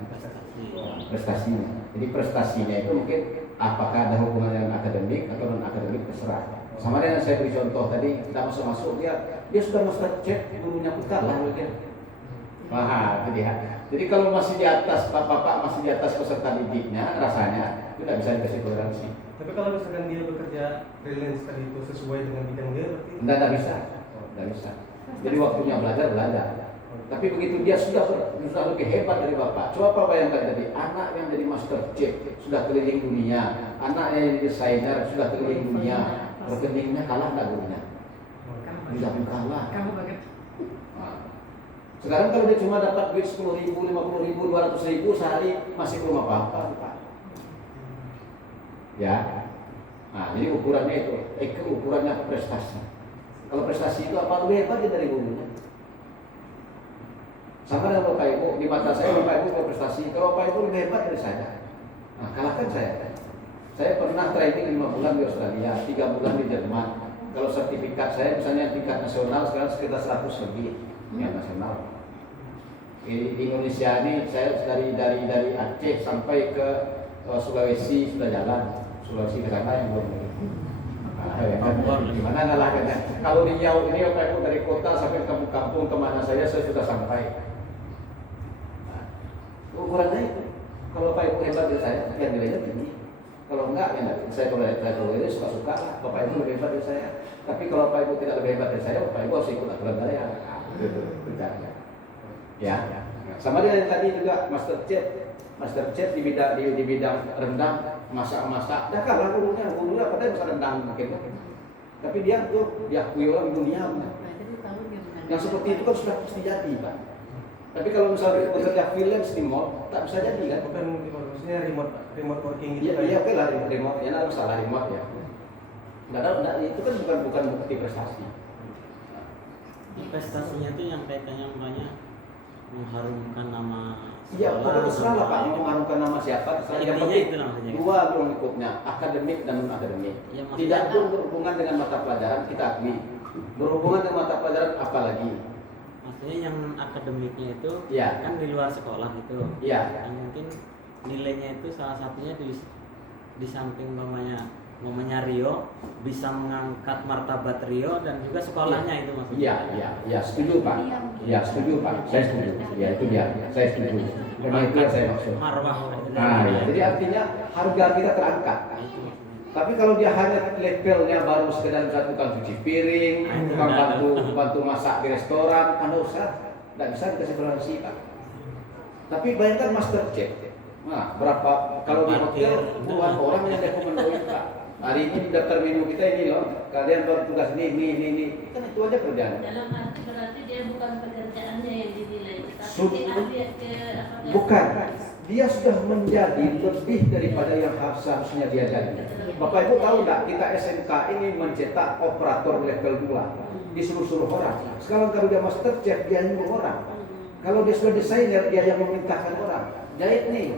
Prestasinya. Jadi prestasinya itu mungkin apakah ada hubungan dengan akademik atau non akademik terserah. Sama dengan saya beri contoh tadi, kita masuk dia sudah master cek, gurunya pun kalah dia. Wah, itu dia. Jadi kalau masih di atas bapak masih di atas peserta didiknya, rasanya itu tidak bisa dikasih toleransi. Tapi kalau misalkan dia bekerja freelance tadi itu sesuai dengan bidang dia, berarti Tidak bisa, tidak bisa. Jadi waktunya belajar. Tapi begitu dia sudah lebih hebat dari bapak. Coba Pak bayangkan tadi, anak yang jadi master chef sudah keliling dunia, anak yang jadi desainer sudah keliling dunia. Rekeningnya kalah nggak gurunya? Tidak kalah. Nah, sekarang kalau dia cuma dapat duit 10.000, 50.000, 200.000 sehari masih belum apa-apa, Pak. Ya. Nah, jadi ukurannya itu, ukurannya prestasi. Kalau prestasi itu apa lebih hebat dari gurunya? Sama dengan Bapak Ibu, di mata saya Bapak Ibu berprestasi, kalau Bapak Ibu lebih hebat dari saya. Nah, kalahkan saya. Saya pernah training 5 bulan di Australia, 3 bulan di Jerman. Kalau sertifikat saya misalnya tingkat nasional sekarang sekitar 100 lebih yang nasional. Di Indonesia ini saya dari Aceh sampai ke Sulawesi sudah jalan. Sulawesi ke sana yang belum. Gimana ngalahkannya? Kalau di Riau ini Bapak Ibu dari kota sampai ke kampung kemana saja saya sudah sampai. Nah, ukurannya itu. Kalau Bapak Ibu hebat dari saya, yang nilainya tinggi. Kalau enggak, ya saya kalau ini suka-suka lah. Bapak Ibu lebih hebat dari saya. Tapi kalau Bapak Ibu tidak lebih hebat dari saya, Bapak Ibu harus ikut aturan saya. Ya. Sama dengan yang tadi juga Master Chef di bidang rendang, masak-masak. Dah kalah gurunya padahal masak rendang mungkin. Tapi dia tuh diakui orang dunia. Yang seperti itu kan sudah pasti jadi, Pak. Tapi kalau misalnya bekerja freelance di mall, tak bisa jadi kan? bukan maksudnya remote working gitu. Iya, oke lah remote, ya ada masalah remote ya. Nggak, itu kan bukan bukti prestasi. Prestasinya itu yang kaitannya banyak mengharumkan nama Iya, pokoknya terserah lah Pak, mau mengharumkan nama siapa, terserah. Yang penting itu namanya. dua lingkupnya, akademik dan non akademik. Ya, Tidak pun berhubungan dengan mata pelajaran kita akui. Berhubungan dengan mata pelajaran apalagi? Maksudnya yang akademiknya itu Ya. kan di luar sekolah gitu. Ya. Yang mungkin nilainya itu salah satunya di samping mamanya Rio bisa mengangkat martabat Rio dan juga sekolahnya itu maksudnya. Iya, setuju Pak. Iya, setuju Pak. Saya setuju. Ya itu dia. Saya setuju. Memang itu yang saya maksud. Marwah. Nah, iya. jadi artinya harga kita terangkat. Tapi kalau dia hanya levelnya baru sekedar misalnya tukang cuci piring, tukang bantu masak di restoran, Anda usah, tidak bisa dikasih toleransi Pak. Tapi bayangkan master chef, nah berapa kalau di hotel puluhan orang yang rekomendasi Pak. Hari ini di daftar menu kita ini loh, kalian baru tugas ini, kan itu aja kerjaan. Dalam arti berarti dia bukan pekerjaannya yang dinilai, Bukan, dia sudah menjadi lebih daripada yang seharusnya dia jadi. Bapak Ibu tahu nggak, kita SMK ini mencetak operator level 2 di seluruh orang. Sekarang kalau dia master chef, dia nyuruh orang. Kalau dia sudah desainer, dia yang memintakan orang. Jahit nih,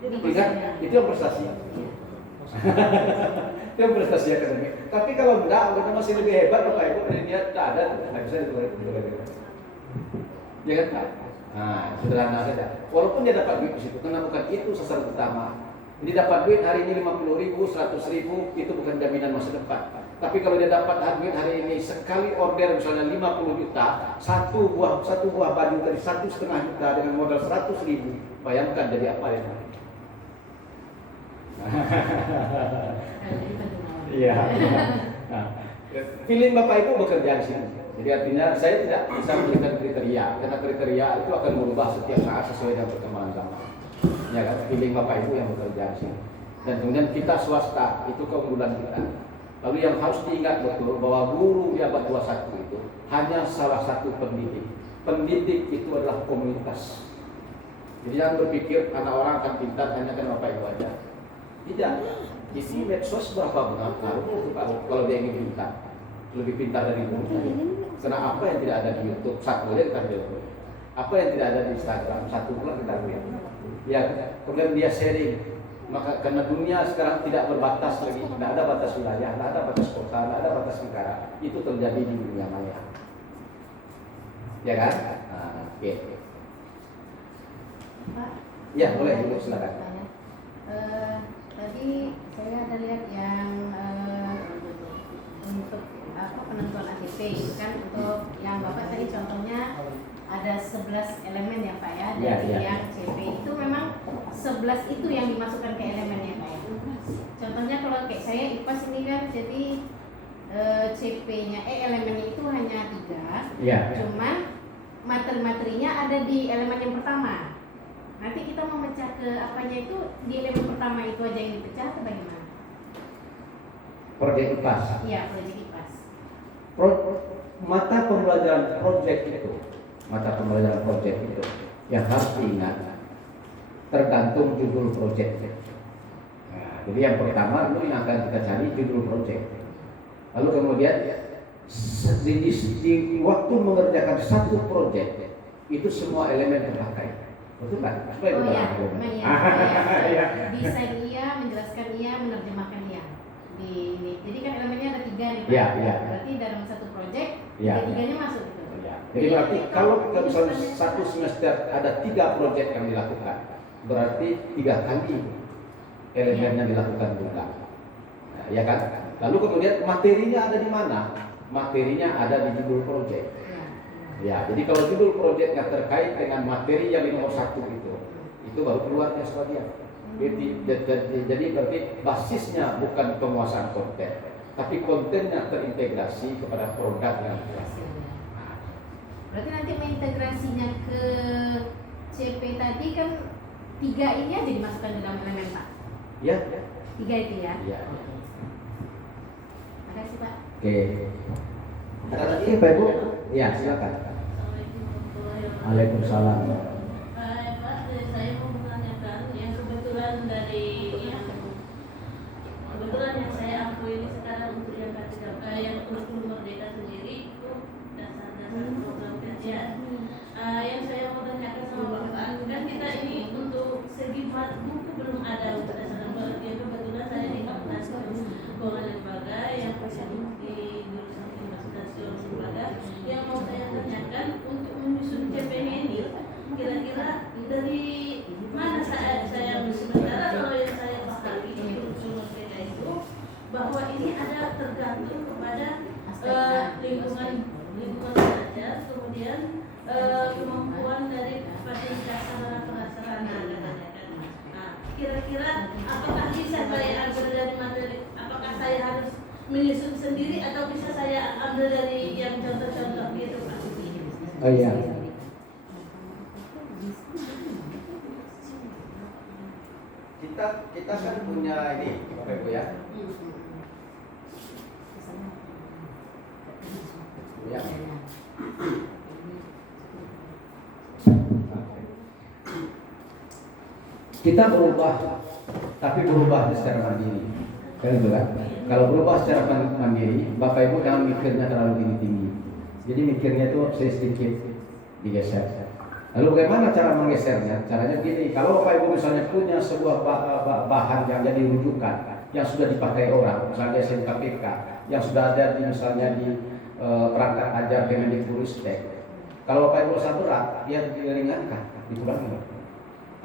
ingat itu yang prestasi. Itu yang prestasi akademik. Tapi kalau enggak, udah masih lebih hebat Bapak Ibu, dia tidak ada, nggak bisa ditulis. Ya kan Pak? Nah, sederhana saja. Walaupun dia dapat duit di situ, karena bukan itu sasaran utama. Jadi dapat duit hari ini 50.000, 100.000, itu bukan jaminan masa depan. Tapi kalau dia dapat duit hari ini sekali order misalnya 50 juta, satu buah baju dari 1,5 juta dengan modal 100.000, bayangkan jadi apa ya? Iya. Nah, feeling Bapak Ibu bekerja di sini. Jadi artinya saya tidak bisa memberikan kriteria, karena kriteria itu akan berubah setiap saat sesuai dengan perkembangan zaman. Ya kan, feeling Bapak Ibu yang bekerja di sini. Dan kemudian kita swasta, itu keunggulan kita. Lalu yang harus diingat betul bahwa guru di abad 21 itu hanya salah satu pendidik. Pendidik itu adalah komunitas. Jadi jangan berpikir anak orang akan pintar hanya karena Bapak Ibu aja. Tidak. Isi medsos berapa benar kalau dia ingin pintar. Lebih pintar dari gurunya. Karena apa yang tidak ada di YouTube, satu aja kita lihat. Apa yang tidak ada di Instagram, satu pula kita lihat. Ya, kemudian dia sharing. Maka karena dunia sekarang tidak berbatas lagi, tidak ada batas wilayah, tidak ada batas kota, tidak ada batas negara. Itu terjadi di dunia maya. Ya kan? Nah, oke. Pak, Ya, boleh Ibu silakan. Tadi saya ada lihat yang untuk penentuan ATP itu kan, untuk yang Bapak tadi contohnya ada 11 elemen ya Pak ya, dari yang CP itu memang 11 itu yang dimasukkan ke elemennya Pak ya. Contohnya kalau kayak saya IPAS ini kan, jadi CP-nya elemennya itu hanya 3. Ya. Cuman materi-materinya ada di elemen yang pertama. Nanti kita mau memecah ke apanya itu di elemen pertama itu aja yang dipecah atau bagaimana? Proyek IPAS. Iya, proyek IPAS. Mata pembelajaran proyek itu yang harus diingat tergantung judul proyek. Nah, jadi yang pertama itu yang akan kita cari judul proyek. Lalu kemudian di waktu mengerjakan satu proyek itu semua elemen terpakai. Betul kan? Oh iya, desain iya, menjelaskan iya, menerjemahkan iya. Jadi kan elemennya ada 3 nih Pak. Iya. Berarti dalam satu proyek, Iya. 3-nya masuk gitu. Jadi berarti kalau misalnya satu semester ada 3 proyek yang dilakukan, berarti 3 kali elemennya dilakukan juga. Nah, ya kan? Lalu kemudian materinya ada di mana? Materinya ada di judul proyek. Ya, jadi kalau judul proyeknya terkait dengan materi yang nomor 1 itu baru keluarnya sekalian. Jadi berarti basisnya bukan penguasaan konten, tapi kontennya terintegrasi kepada produk yang Berarti nanti mengintegrasinya ke CP tadi kan 3 ini aja dimasukkan ke dalam elemen Pak. Ya. 3 itu ya. Iya. Makasih Pak. Oke. Ada lagi Pak Ibu? Ya, silakan. Waalaikumsalam. Pak, saya mau menanyakan yang kebetulan yang saya ampu ini sekarang untuk yang yang kurikulum Merdeka sendiri itu dasar-dasar program kerja. Yang saya mau tanyakan sama Bapak, kan kita ini untuk segi buku belum ada untuk dasar program kerja. Kebetulan saya di Fakultas Keuangan Lembaga yang di jurusan Investasi Lembaga. Yang mau saya tanyakan untuk menyusun CPN ini, kira-kira dari mana saya sementara kalau yang saya pahami di kurikulum Merdeka itu bahwa ini ada tergantung kepada lingkungan saja, kemudian kemampuan dari fasilitas sarana prasarana katanya kan. Nah, kira-kira apakah bisa saya ambil dari materi, apakah saya harus menyusun sendiri atau bisa saya ambil dari yang contoh-contoh gitu Pak? Oh iya. Kita kan punya ini, Bapak Ibu ya. Ya. Kita berubah, tapi berubah secara mandiri. Kan itu kan? Kalau berubah secara mandiri, Bapak Ibu jangan mikirnya terlalu tinggi-tinggi. Jadi mikirnya itu sedikit digeser. Lalu bagaimana cara menggesernya? Caranya begini, kalau Bapak Ibu misalnya punya sebuah bahan yang jadi rujukan, yang sudah dipakai orang, misalnya SMKPK, yang sudah ada di misalnya di perangkat ajar Kemendikbudristek. Kalau Bapak Ibu merasa berat, dia diringankan, dikurangi.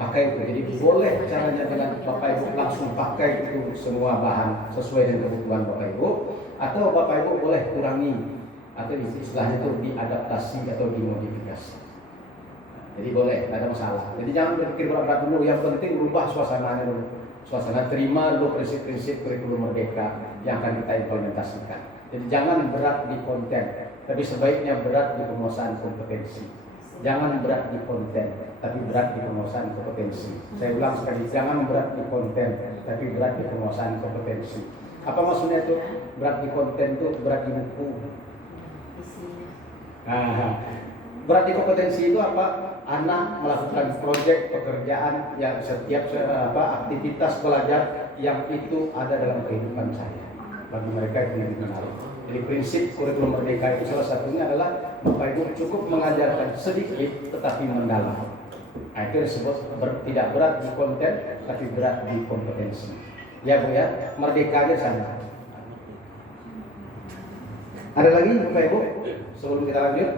Pakai itu, jadi boleh caranya dengan Bapak Ibu langsung pakai itu semua bahan sesuai dengan kebutuhan Bapak Ibu, atau Bapak Ibu boleh kurangi, atau istilahnya itu diadaptasi atau dimodifikasi. Jadi boleh, tidak ada masalah. Jadi jangan berpikir berat-berat dulu, yang penting berubah suasananya dulu. Suasana terima dulu prinsip-prinsip kurikulum merdeka yang akan kita implementasikan. Jadi jangan berat di konten, tapi sebaiknya berat di penguasaan kompetensi. Jangan berat di konten, tapi berat di penguasaan kompetensi. Saya ulang sekali, jangan berat di konten, tapi berat di penguasaan kompetensi. Apa maksudnya itu? Berat di konten itu berat di buku. Berat di kompetensi itu apa? Anak melakukan proyek pekerjaan yang setiap aktivitas belajar yang itu ada dalam kehidupan saya. Bagi mereka itu lebih menarik. Jadi prinsip kurikulum merdeka itu salah satunya adalah Bapak Ibu cukup mengajarkan sedikit tetapi mendalam. Nah, itu disebut tidak berat di konten tapi berat di kompetensi. Ya Bu ya, merdekanya sama. Ada lagi Bapak Ibu sebelum kita lanjut?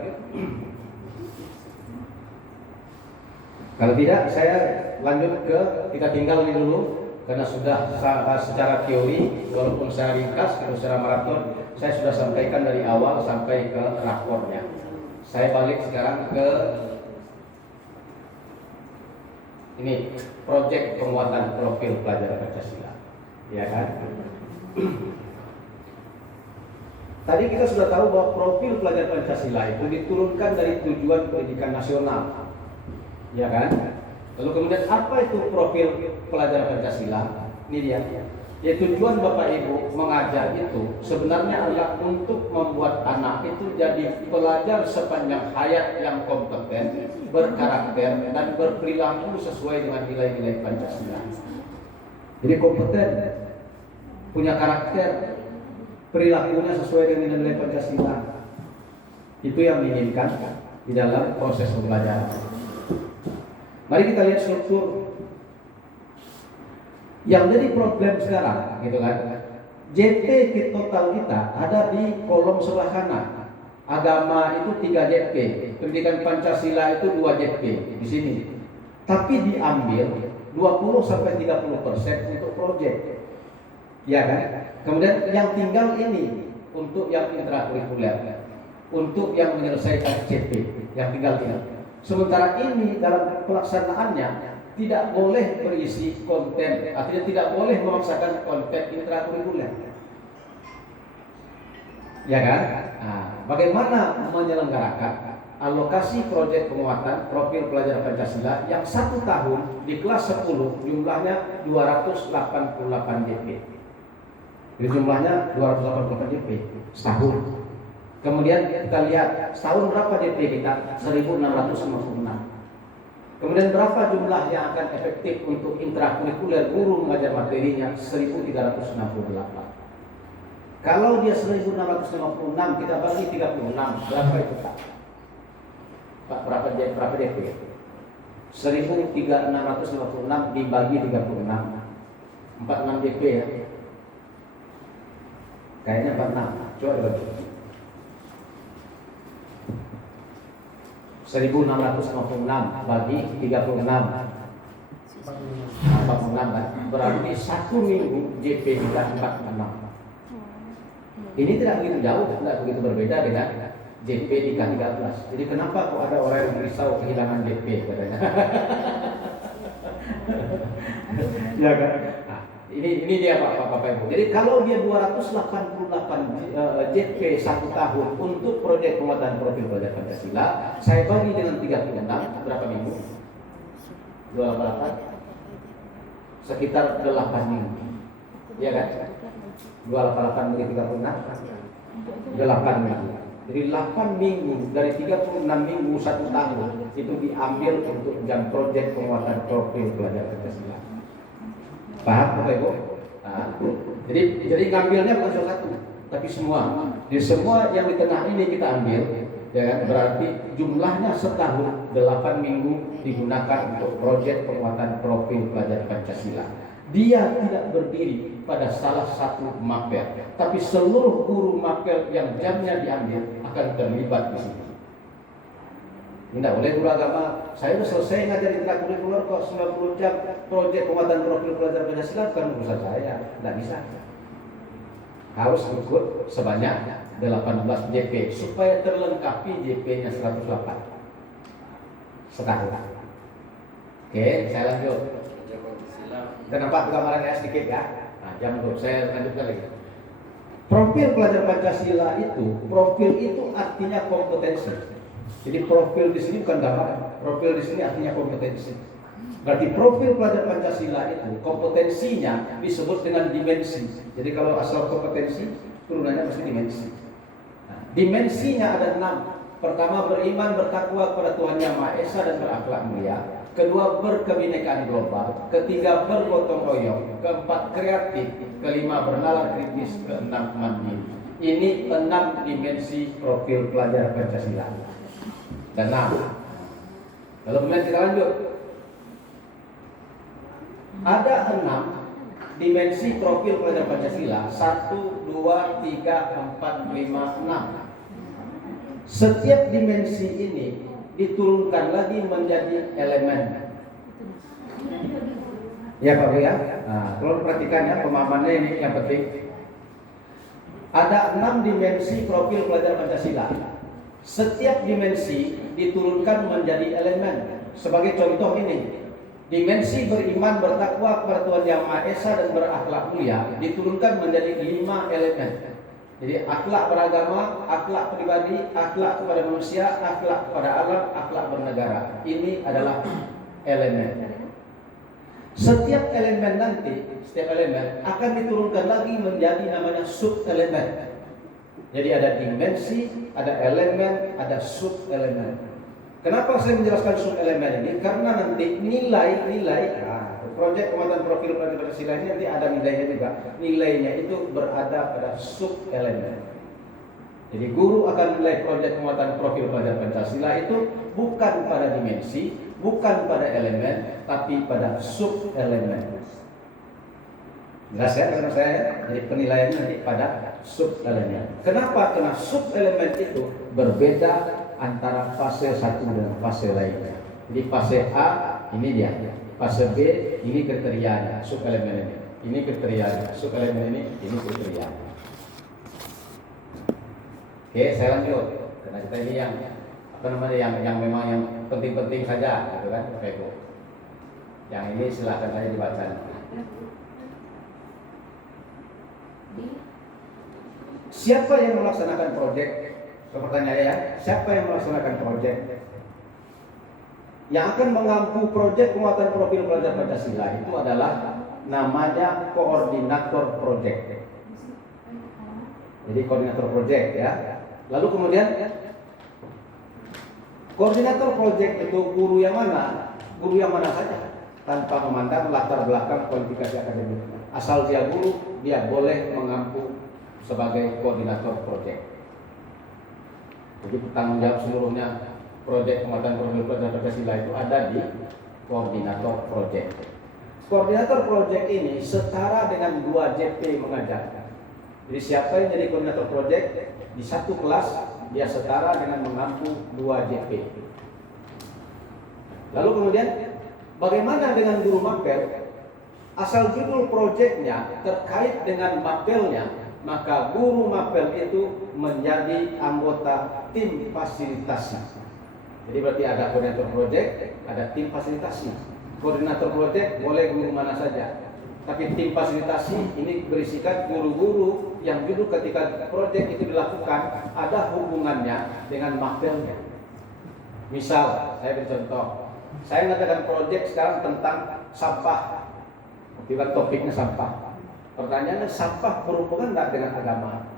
Kalau tidak, saya lanjut ke kita tinggal ini dulu karena sudah secara teori, walaupun saya ringkas, kalau secara maraton, saya sudah sampaikan dari awal sampai ke rapornya. Saya balik sekarang ke ini proyek penguatan profil pelajar Pancasila, ya kan? Tadi kita sudah tahu bahwa profil pelajar Pancasila itu diturunkan dari tujuan pendidikan nasional. Ya kan? Lalu kemudian apa itu profil pelajar Pancasila? Ini dia. Ya tujuan Bapak Ibu mengajar itu sebenarnya adalah untuk membuat anak itu jadi pelajar sepanjang hayat yang kompeten, berkarakter dan berperilaku sesuai dengan nilai-nilai Pancasila. Jadi kompeten, punya karakter, perilakunya sesuai dengan nilai Pancasila. Itu yang diinginkan di dalam proses pembelajaran. Mari kita lihat struktur yang jadi problem sekarang, gitu kan? JP total kita ada di kolom sebelah kanan. Agama itu 3 JP, pendidikan Pancasila itu 2 JP di sini. Tapi diambil 20-30% untuk proyek, ya kan? Kemudian yang tinggal ini untuk yang intrakurikuler, untuk yang menyelesaikan CP, yang tinggal ini. Sementara ini dalam pelaksanaannya tidak boleh berisi konten, artinya tidak boleh memaksakan konten intrakurikuler. Ya kan? Nah, bagaimana menyelenggarakan alokasi proyek penguatan profil pelajar Pancasila yang 1 tahun di kelas 10 jumlahnya 288 JP. Jadi jumlahnya 288 JP setahun. Kemudian kita lihat setahun berapa DP kita? 1656. Kemudian berapa jumlah yang akan efektif untuk intrakurikuler guru mengajar materinya? 1368. Kalau dia 1656 kita bagi 36, berapa itu Pak? Pak berapa DP? 1656 dibagi 36. 46 DP ya. Kayaknya 46. Coba dibagi. 1656 bagi 36 46 kan? Berarti 1 minggu JP kita 46. Ini tidak begitu jauh, tidak begitu berbeda dengan JP di K13. Jadi kenapa kok ada orang yang risau kehilangan JP katanya? Ya kan? Nah, ini dia Bapak Ibu. Jadi kalau dia 288 JP 1 tahun untuk proyek penguatan profil pelajar Pancasila, saya bagi dengan 36 berapa minggu? 288 sekitar 8 minggu. Iya kan? 288 bagi 36 8 minggu. Jadi 8 minggu dari 36 minggu 1 tahun itu diambil untuk jam proyek penguatan profil pelajar Pancasila. Paham Bapak Ibu? Nah, jadi ngambilnya bukan salah satu, tapi semua. Di semua yang di tengah ini kita ambil, ya kan? Berarti jumlahnya setahun 8 minggu digunakan untuk proyek penguatan profil pelajar Pancasila. Dia tidak berdiri pada salah satu mapel, tapi seluruh guru mapel yang jamnya diambil akan terlibat di sini. Tidak boleh guru agama, saya sudah selesai ngajar intrakurikuler kok 90 jam proyek penguatan profil pelajar Pancasila, bukan urusan saya, tidak bisa. Harus ikut sebanyak 18 JP supaya terlengkapi JP-nya 108 setahun. Oke, saya lanjut. Dan nampak gambarannya sedikit ya. Nah, jam dulu saya lanjutkan lagi. Profil pelajar Pancasila profil itu artinya kompetensi. Jadi profil di sini bukan gambaran, profil di sini artinya kompetensi. Berarti profil pelajar Pancasila itu kompetensinya disebut dengan dimensi. Jadi kalau asal kompetensi turunannya pasti dimensi. Nah, dimensinya ada 6. Pertama, beriman bertakwa kepada Tuhan Yang Maha Esa dan berakhlak mulia. Kedua, berkebinekaan global. Ketiga, bergotong royong. Keempat, kreatif. Kelima, bernalar kritis. Keenam, mandiri. Ini 6 dimensi profil pelajar Pancasila. Dan 6. Lalu kemudian kita lanjut. Ada 6 dimensi profil pelajar Pancasila. 1, 2, 3, 4, 5, 6. Setiap dimensi ini diturunkan lagi menjadi elemen. Ya Pak ya. Nah, kalau perhatikan ya pemahamannya ini yang penting. Ada 6 dimensi profil pelajar Pancasila. Setiap dimensi diturunkan menjadi elemen. Sebagai contoh ini, dimensi beriman bertakwa kepada Tuhan Yang Maha Esa dan berakhlak mulia diturunkan menjadi 5 elemen. Jadi akhlak beragama, akhlak pribadi, akhlak kepada manusia, akhlak kepada alam, akhlak bernegara. Ini adalah elemen. Setiap elemen nanti, setiap elemen akan diturunkan lagi menjadi namanya sub elemen. Jadi ada dimensi, ada elemen, ada sub elemen. Kenapa saya menjelaskan sub elemen ini? Karena nanti nilai-nilai proyek penguatan profil pelajar Pancasila ini nanti ada nilainya juga. Nilainya itu berada pada sub elemen. Jadi guru akan nilai proyek penguatan profil pelajar Pancasila itu bukan pada dimensi, bukan pada elemen, tapi pada sub elemen. Jelas ya karena saya? Jadi penilaiannya nanti pada sub elemen. Kenapa? Karena sub elemen itu berbeda antara fase 1 dan fase lainnya. Jadi fase A ini dia. Fase B ini kriterianya, sub elemen ini. Ini kriterianya, sub elemen ini kriterianya. Oke, saya lanjut. Karena kita ini yang yang memang yang penting-penting saja, gitu kan, Bapak Ibu. Yang ini silakan saja dibaca. Siapa yang melaksanakan proyek? Pertanyaannya ya, siapa yang melaksanakan proyek? Yang akan mengampu proyek penguatan profil pelajar Pancasila itu adalah namanya koordinator proyek. Jadi koordinator proyek ya. Lalu kemudian koordinator proyek itu guru yang mana? Guru yang mana saja, tanpa memandang latar belakang kualifikasi akademik. Asal dia guru, dia boleh mengampu sebagai koordinator proyek. Jadi tanggung jawab seluruhnya proyek penguatan profil pelajar Pancasila itu ada di koordinator proyek. Koordinator proyek ini setara dengan 2 JP mengajar. Jadi siapa yang jadi koordinator proyek di satu kelas dia setara dengan mengampu 2 JP. Lalu kemudian bagaimana dengan guru mapel? Asal judul proyeknya terkait dengan mapelnya, maka guru mapel itu menjadi anggota tim fasilitasi. Jadi berarti ada koordinator proyek, ada tim fasilitasi. Koordinator proyek boleh guru mana saja, Tapi tim fasilitasi ini berisikan guru-guru yang dulu ketika proyek itu dilakukan ada hubungannya dengan materialnya. Misal, saya beri contoh, saya mengadakan proyek sekarang tentang sampah. Tiba topiknya sampah. Pertanyaannya, sampah berhubungan tidak dengan agama?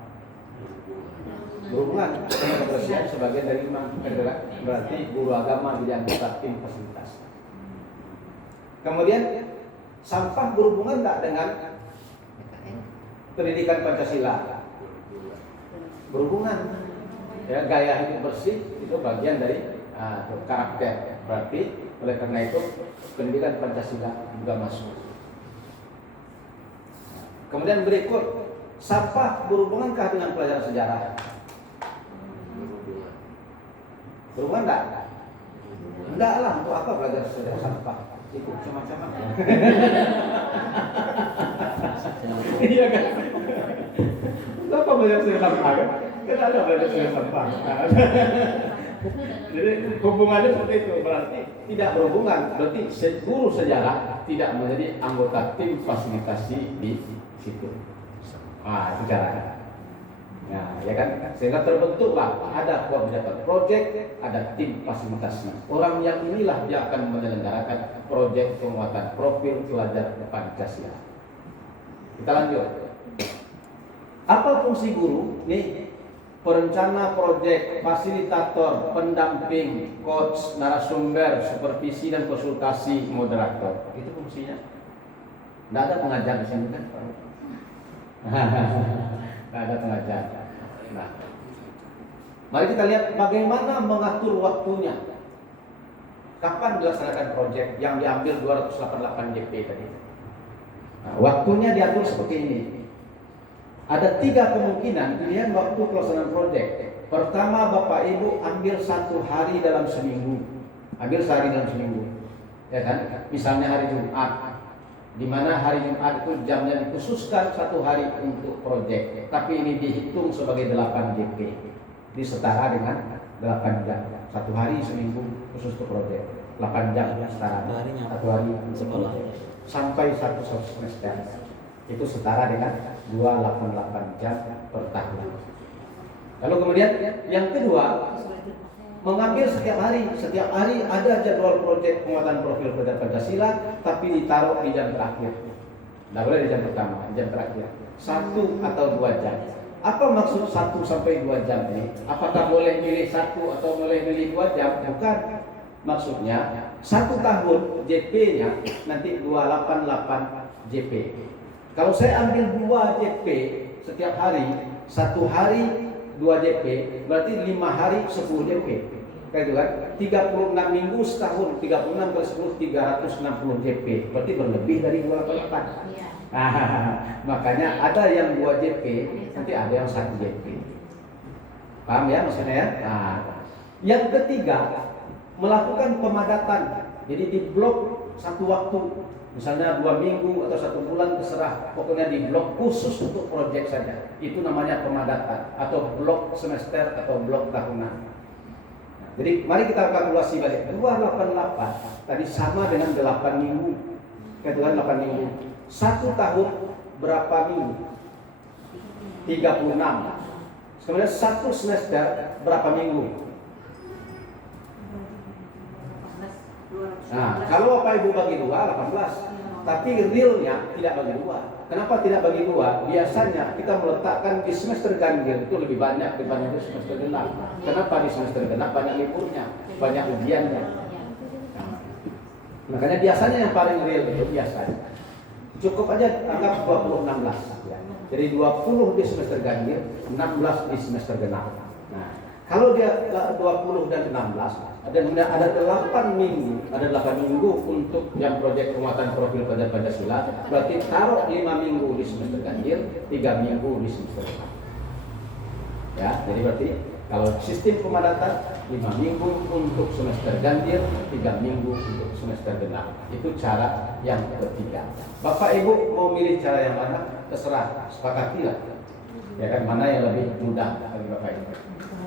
Berhubungan. Kebersihan sebagian dari imam. Berarti guru agama di anggota tim fasilitas. Kemudian sampah berhubungan tak dengan pendidikan Pancasila? Berhubungan. Ya, gaya hidup bersih itu bagian dari karakter. Berarti oleh karena itu pendidikan Pancasila juga masuk. Kemudian berikut, sampah berhubungankah dengan pelajaran sejarah? Berhubungan enggak? Enggak lah, untuk apa pelajaran sejarah sampah? Itu macam-macam. Iya kan? Apa belajar sejarah sampah kan? Kan ada belajar sejarah sampah. Jadi hubungannya seperti itu, berarti tidak berhubungan. Berarti guru sejarah tidak menjadi anggota tim fasilitasi di situ. Itu caranya. Nah, ya kan? Sehingga terbentuklah ada koordinator proyek, ada tim fasilitasi. Orang yang inilah yang akan menyelenggarakan proyek penguatan profil pelajar Pancasila. Kita lanjut. Apa fungsi guru? Nih, perencana proyek, fasilitator, pendamping, coach, narasumber, supervisi dan konsultasi, moderator. Itu fungsinya. Tidak ada pengajar di sini kan? Tidak ada pengajar. Nah, mari kita lihat bagaimana mengatur waktunya. Kapan dilaksanakan proyek yang diambil 288 JP tadi? Nah, waktunya diatur seperti ini. Ada 3 kemungkinan pilihan waktu pelaksanaan proyek. Pertama, Bapak Ibu ambil 1 hari dalam seminggu. Ambil sehari dalam seminggu. Ya kan? Misalnya hari Jumat, di mana hari Jumat itu jamnya dikhususkan 1 hari untuk proyek. Tapi ini dihitung sebagai 8 JP. Disetara dengan 8 jam. 1 hari seminggu khusus untuk proyek. 8 jam setara. 1 hari sekolah. Sampai 1 semester. Itu setara dengan 288 jam per tahun. Lalu kemudian yang kedua, mengambil setiap hari ada jadwal proyek penguatan profil pelajar Pancasila, tapi ditaruh di jam terakhir. Tidak boleh di jam pertama, di jam terakhir. 1 atau 2 jam. Apa maksud 1 sampai 2 jam ini? Apakah boleh milih 1 atau boleh milih 2 jam? Bukan. Maksudnya 1 tahun JP-nya nanti 288 JP. Kalau saya ambil 2 JP setiap hari, 1 hari 2 JP, berarti 5 hari 10 JP. Kayak itu kan? 36 minggu setahun, 36 kali 10, 360 JP. Berarti berlebih dari 288. Iya. Makanya ada yang 2 JP, nanti ada yang 1 JP. Paham ya maksudnya ya? Nah, yang ketiga, melakukan pemadatan. Jadi di blok 1 waktu. Misalnya 2 minggu atau 1 bulan terserah, pokoknya di blok khusus untuk proyek saja. Itu namanya pemadatan atau blok semester atau blok tahunan. Jadi mari kita kalkulasi balik. 288 tadi sama dengan 8 minggu. Kemudian 8 minggu. 1 tahun berapa minggu? 36. Kemudian 1 semester berapa minggu? Nah, kalau Bapak Ibu bagi 2, 18. Tapi realnya tidak bagi 2. Kenapa tidak bagi 2? Biasanya kita meletakkan di semester ganjil itu lebih banyak dibanding di semester genap. Kenapa di semester genap banyak liburnya, banyak ujiannya. Nah, makanya biasanya yang paling real itu biasanya. Cukup aja anggap 20-16. Ya. Jadi 20 di semester ganjil, 16 di semester genap. Nah, kalau dia 20 dan 16, ada 8 minggu, untuk yang proyek penguatan profil pelajar Pancasila. Berarti taruh 5 minggu di semester ganjil, 3 minggu di semester genap. Ya, jadi berarti kalau sistem pemadatan 5 minggu untuk semester ganjil, 3 minggu untuk semester genap. Itu cara yang ketiga. Bapak Ibu mau milih cara yang mana? Terserah, sepakatilah. Ya kan, mana yang lebih mudah bagi Bapak Ibu.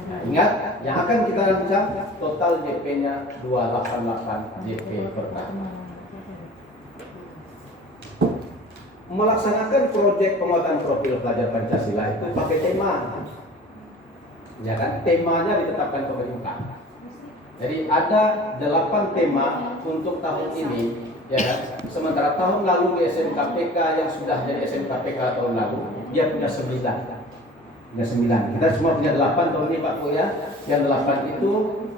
Nah, ingat, yang akan kita rancang total JP-nya 288 JP per tahun. melaksanakan proyek penguatan profil pelajar Pancasila itu pakai tema. Ya kan? Temanya ditetapkan pemerintah. Jadi ada 8 tema untuk tahun ini, ya kan? Sementara tahun lalu di SMKPK yang sudah jadi SMKPK tahun lalu, dia punya 9. Punya 9. Kita semua punya 8 tahun ini Pak Bu ya. Yang 8 itu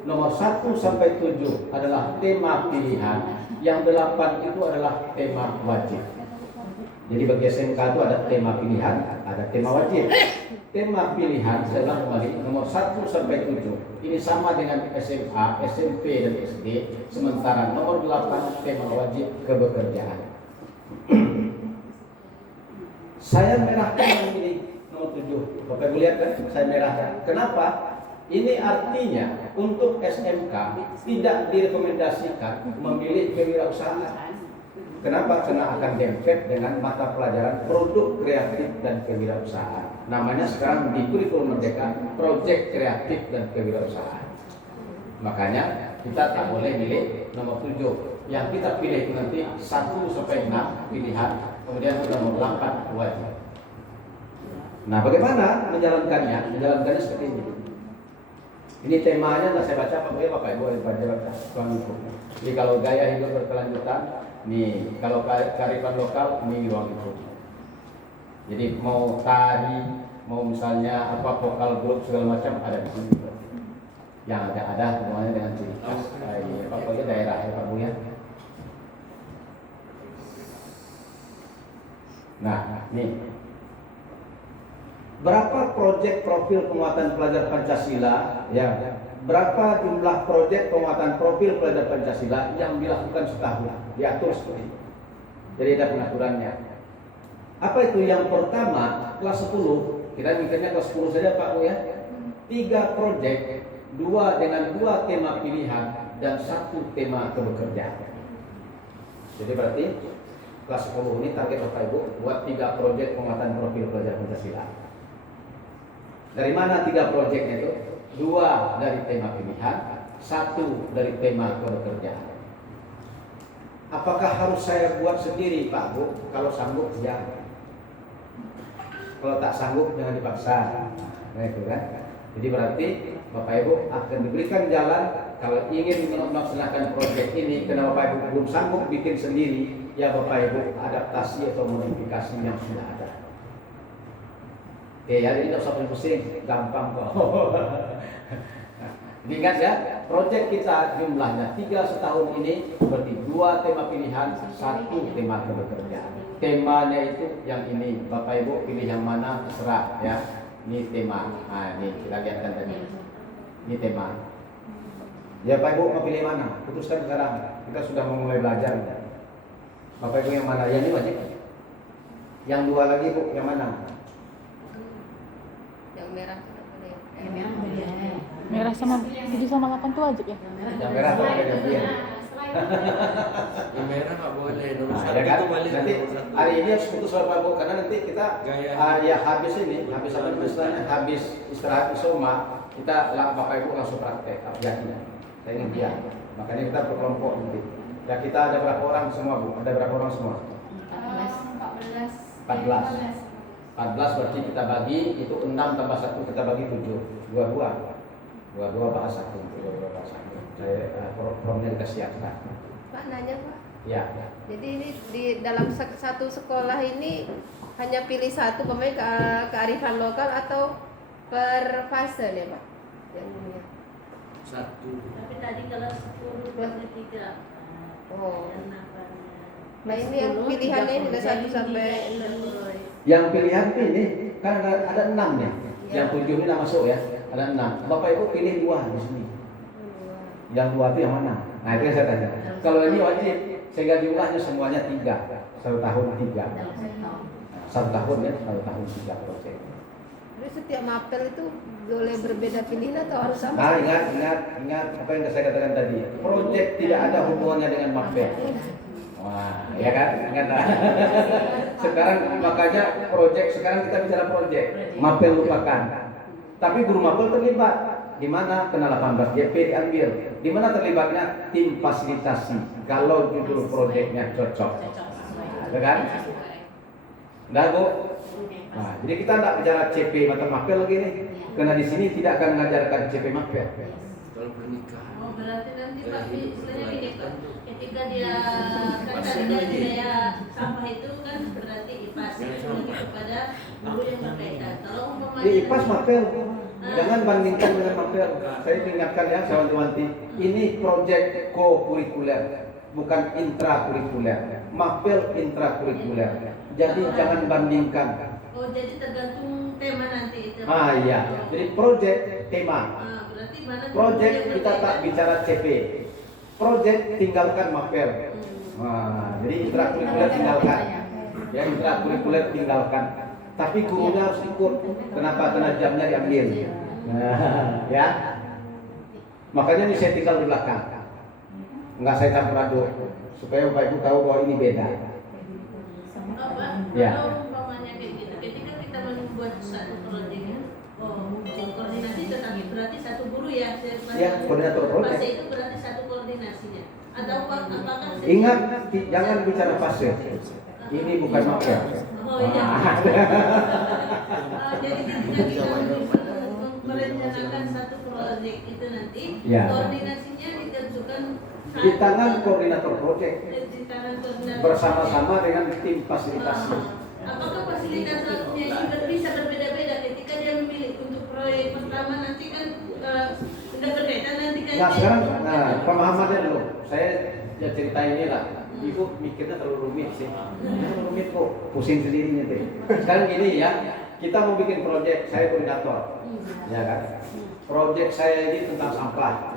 nomor 1 sampai 7 adalah tema pilihan, yang 8 itu adalah tema wajib. Jadi bagi SMK itu ada tema pilihan, ada tema wajib. Tema pilihan saya ulang kembali nomor 1 sampai 7. Ini sama dengan SMA, SMP dan SD. Sementara nomor 8 tema wajib kebekerjaan. Saya merahkan yang ini nomor 7. Bapak Ibu lihat kan? Saya merahkan. Kenapa? Ini artinya untuk SMK tidak direkomendasikan memilih kewirausahaan. Kenapa? Karena akan dempet dengan mata pelajaran produk kreatif dan kewirausahaan. Namanya sekarang di kurikulum Merdeka proyek kreatif dan kewirausahaan. Makanya kita tak boleh milih nomor 7. Yang kita pilih itu nanti 1 sampai 6 pilihan, kemudian nomor 8 wajib. Nah, bagaimana menjalankannya? Menjalankannya seperti ini. Ini temanya, nah saya baca Bapak Ibu baca Tuhan Ibu. Jadi kalau gaya hidup berkelanjutan, nih kalau kearifan lokal, ini ruang itu. Jadi mau tari, mau misalnya apa vokal grup segala macam ada di sini. Yang ada hubungannya dengan ciri khas pokoknya daerah ya Pak Bu ya. Nah, nih. Berapa proyek profil penguatan pelajar Pancasila ya? Berapa jumlah proyek penguatan profil pelajar Pancasila yang dilakukan setahun? Diatur seperti itu. Jadi ada pengaturannya. Apa itu? Yang pertama, kelas 10. Kita mikirnya kelas 10 saja Pak Bu ya. 3 proyek, 2 dengan 2 tema pilihan dan 1 tema kebekerjaan. Jadi berarti kelas 10 ini target Bapak Ibu buat 3 proyek penguatan profil pelajar Pancasila. Dari mana 3 proyeknya itu? 2 dari tema pilihan, 1 dari tema kebekerjaan. Apakah harus saya buat sendiri Pak Bu? Kalau sanggup ya. Kalau tak sanggup jangan dipaksa. Nah itu kan. Jadi berarti Bapak Ibu akan diberikan jalan. Kalau ingin melaksanakan proyek ini, karena Bapak Ibu belum sanggup bikin sendiri, ya Bapak Ibu adaptasi atau modifikasi yang sudah ada. Oke ya, jadi tidak usah pusing, gampang kok. Ingat ya, proyek kita jumlahnya 3 setahun ini berarti 2 tema pilihan, 1 tema kebekerjaan. Temanya itu yang ini, Bapak Ibu pilih yang mana terserah ya. Ini tema, nah ini kita lihatkan tadi. Ini tema. Ya Bapak Ibu mau pilih mana? Putuskan sekarang. Kita sudah mulai belajar. Bapak Ibu yang mana? Yang ini wajib. Yang 2 lagi Bu, yang mana? Yang merah. Yang merah boleh. Merah sama 7 sama 8 tuh wajib ya? Yang merah tuh ada gantian. Yang merah nggak boleh, nomor Nah, 1 ya kan? itu balik Nanti nomor 1. hari ini harus putus Bapak Bu karena nanti kita Gaya. ya habis ini, habis apa misalnya habis istirahat isoma, kita Bapak Ibu langsung praktek abjadnya. Saya ingin dia. Makanya kita berkelompok nanti. Ya kita ada berapa orang semua Bu? Ada berapa orang semua? 14. 14 berarti kita bagi itu 6 tambah 1 kita bagi 7. 22 bahas 1. 22 bahas 1. Saya programnya kita siapkan. Pak nanya Pak. Ya. Jadi ini di dalam satu sekolah ini hanya pilih satu pemain kearifan lokal atau per fase nih Pak? Yang ini. 1. Tapi tadi kelas 10 kelas 3. Oh. Dan apanya? Nah ini yang pilihannya sudah 1 sampai 6. Yang pilihan ini kan ada 6 nih. Yang 7 ini tidak masuk ya. Ada 6. Bapak Ibu pilih 2 di sini. Yang 2 itu yang mana? Nah itu yang saya tanya. Kalau ini wajib, sehingga jumlahnya semuanya 3. 1 tahun 3. 1 tahun ya, 1 tahun 3 proyek. Jadi setiap mapel itu boleh berbeda pilihan atau harus sama? Nah ingat apa yang saya katakan tadi. Proyek tidak ada hubungannya dengan mapel. Wah, ya kan? Ingat lah. Sekarang makanya proyek, sekarang kita bicara proyek. Mapel lupakan. Tapi guru mapel terlibat. Di mana kena 18 JP diambil. Di mana terlibatnya tim fasilitasi. Kalau judul proyeknya cocok. Nah, kan? Dah Bu. Nah, jadi kita tidak bicara CP mata mapel lagi nih. Karena di sini tidak akan mengajarkan CP mapel. Kalau pernikahan. Oh berarti nanti Pak istilahnya gini Pak, ketika dia kan dari biaya sampah itu kan berarti IPAS itu kepada guru yang berkaitan. Kalau umpamanya Di IPAS mapel. Jangan bandingkan dengan mapel. Saya ingatkan ya kawan-kawan, ini proyek co-kurikuler, bukan intrakurikuler. Mapel intrakurikuler. Jadi jangan bandingkan. oh jadi tergantung tema nanti itu. Iya. Jadi proyek tema. Berarti mana Proyek yang kita tak berkaitan? bicara CP. Proyek tinggalkan mapel. Jadi intrakurikuler tinggalkan. Ya intrakurikuler tinggalkan. Tapi gurunya harus ikut. Kenapa? Karena jamnya diambil. Ya. Makanya ini saya tinggal di belakang. Enggak saya campur aduk supaya Bapak Ibu tahu bahwa ini beda. Oh, Pak, Ya. kalau umpamanya kayak gitu, ketika kita membuat satu proyek, koordinasi tetap berarti satu guru ya. Ya, koordinator proyek. Fase itu berarti satu koordinasinya. Atau apakah Ingat, jangan bicara fase. Ini bukan mapel. Oh iya. Jadi ketika kita merencanakan satu proyek itu nanti, Ya. koordinasinya ditentukan Di tangan koordinator proyek di tangan koordinator bersama-sama dengan tim fasilitasi. Apakah fasilitatornya ini bisa berbeda-beda ketika dia memilih untuk proyek pertama nanti kan sudah berkaitan nanti kan? Nah sekarang, pemahamannya dulu. Saya ya cerita ini lah. Ibu mikirnya terlalu rumit sih. Terlalu rumit kok, pusing sendiri nanti. Sekarang gini ya, kita mau bikin proyek, saya koordinator, ya kan? Proyek saya ini tentang sampah,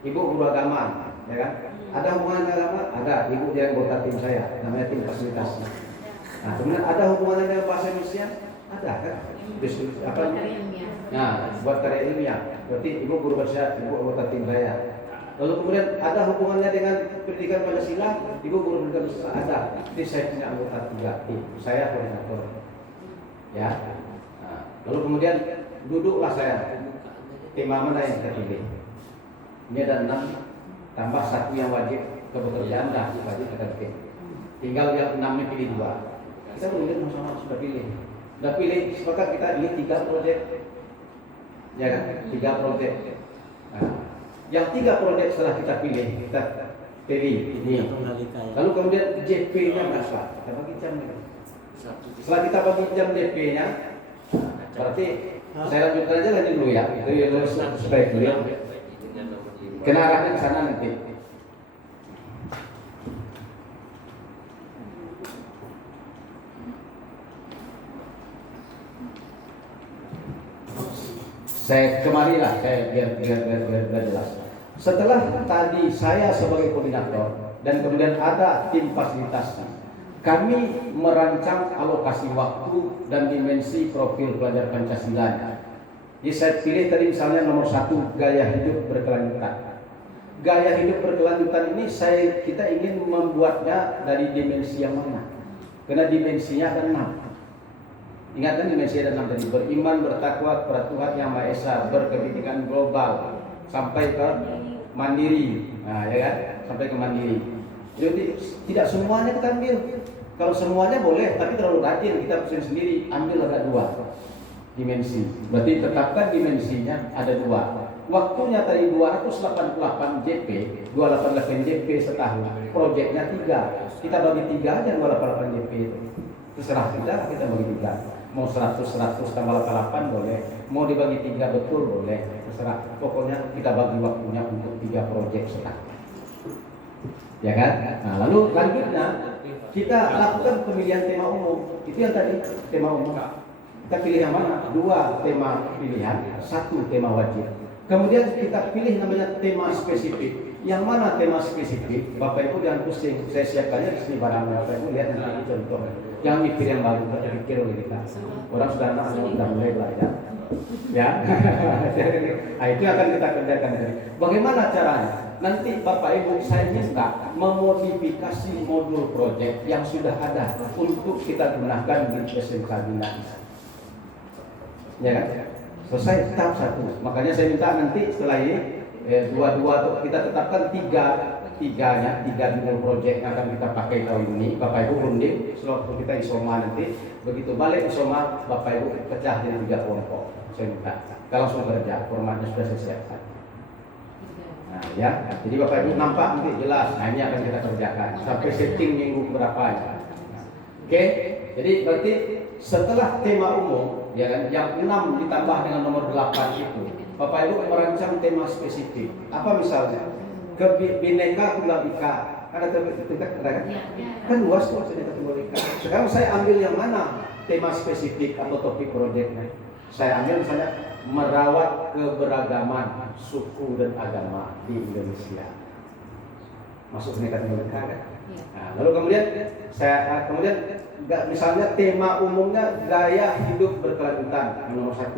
Ibu guru agama, ya kan? Ada hubungan agama? Ada. Ibu dia anggota tim saya, namanya tim fasilitasi. Nah, kemudian ada hubungannya dengan bahasa Indonesia? Ada kan? Diskusi apa? Nah, buat karya ilmiah. Berarti ibu guru bahasa, ibu anggota tim saya. Lalu kemudian ada hubungannya dengan pendidikan Pancasila, ibu guru pendidikan Pancasila ada. Jadi saya punya anggota 3 tim, saya koordinator. Ya. Nah, lalu kemudian duduklah saya. Tema mana yang kita pilih? Ini ada 6 tambah 1 yang wajib kebekerjaan dah wajib kita pilih. Tinggal yang 6 pilih 2. Kita kemudian sama-sama sudah pilih. Sudah pilih, sepakat kita pilih 3 proyek. Ya kan? 3 proyek. Nah, yang 3 proyek setelah kita pilih ini. Lalu kemudian JP-nya berapa? Kita bagi jam. Setelah kita bagi jam JP-nya, berarti saya lanjutkan aja lagi dulu ya. Itu yang supaya clear. Kena arahnya ke sana nanti. Saya kemarilah, saya biar jelas. Setelah tadi saya sebagai koordinator dan kemudian ada tim fasilitasi, kami merancang alokasi waktu dan dimensi profil pelajar Pancasila. Jadi saya pilih tadi misalnya nomor 1 gaya hidup berkelanjutan. Gaya hidup berkelanjutan ini kita ingin membuatnya dari dimensi yang mana? Karena dimensinya ada 6. Ingat kan dimensi ada 6 tadi, beriman, bertakwa kepada Tuhan Yang Maha Esa, berkepentingan global, sampai ke mandiri. Nah, ya kan? Sampai ke mandiri. Jadi tidak semuanya kita ambil. Kalau semuanya boleh, tapi terlalu rajin kita pusing sendiri, ambil ada 2 dimensi. Berarti tetapkan dimensinya ada 2. Waktunya tadi 288 JP, 288 JP setahun. Proyeknya 3. Kita bagi 3 aja 288 JP itu. Terserah kita bagi 3. Mau 100 tambah 88 boleh. Mau dibagi 3 betul boleh. Terserah. Pokoknya kita bagi waktunya untuk 3 proyek setahun. Ya kan? Nah, lalu lanjutnya kita lakukan pemilihan tema umum. Itu yang tadi tema umum. Kita pilih yang mana? 2 tema pilihan, 1 tema wajib. Kemudian kita pilih namanya tema spesifik. Yang mana tema spesifik? Bapak Ibu jangan pusing. Saya siapkannya di sini barangnya. Bapak Ibu lihat nanti contoh. Jangan mikir yang baru, kita pikir oleh kita. Orang sudah mulai belajar. Ya. Nah, itu akan kita kerjakan. Bagaimana caranya? Nanti Bapak Ibu saya minta memodifikasi modul proyek yang sudah ada untuk kita gunakan di SMK Bina. Ya kan? Selesai tahap 1. Makanya saya minta nanti setelah ini 2 kita tetapkan 3 tiga judul project yang akan kita pakai tahun ini. Bapak Ibu runding, setelah kita isoma nanti, begitu balik isoma, Bapak Ibu pecah jadi 3 kelompok. Saya minta, kita langsung kerja, formatnya sudah selesai. Nah, ya, jadi Bapak Ibu nampak nanti jelas. Nah, ini akan kita kerjakan sampai setting minggu berapa ya. Oke, jadi berarti setelah tema umum, ya kan, yang 6 ditambah dengan nomor 8 itu, Bapak Ibu merancang tema spesifik. Apa misalnya? Bineka Tunggal Ika. Ada itu kan? Kan luas tuh Bineka Tunggal Ika. Sekarang saya ambil yang mana tema spesifik atau topik proyeknya? Saya ambil misalnya merawat keberagaman suku dan agama di Indonesia. Masuk Bineka Tunggal Ika kan? Nah, lalu kemudian misalnya tema umumnya gaya hidup berkelanjutan nomor 1.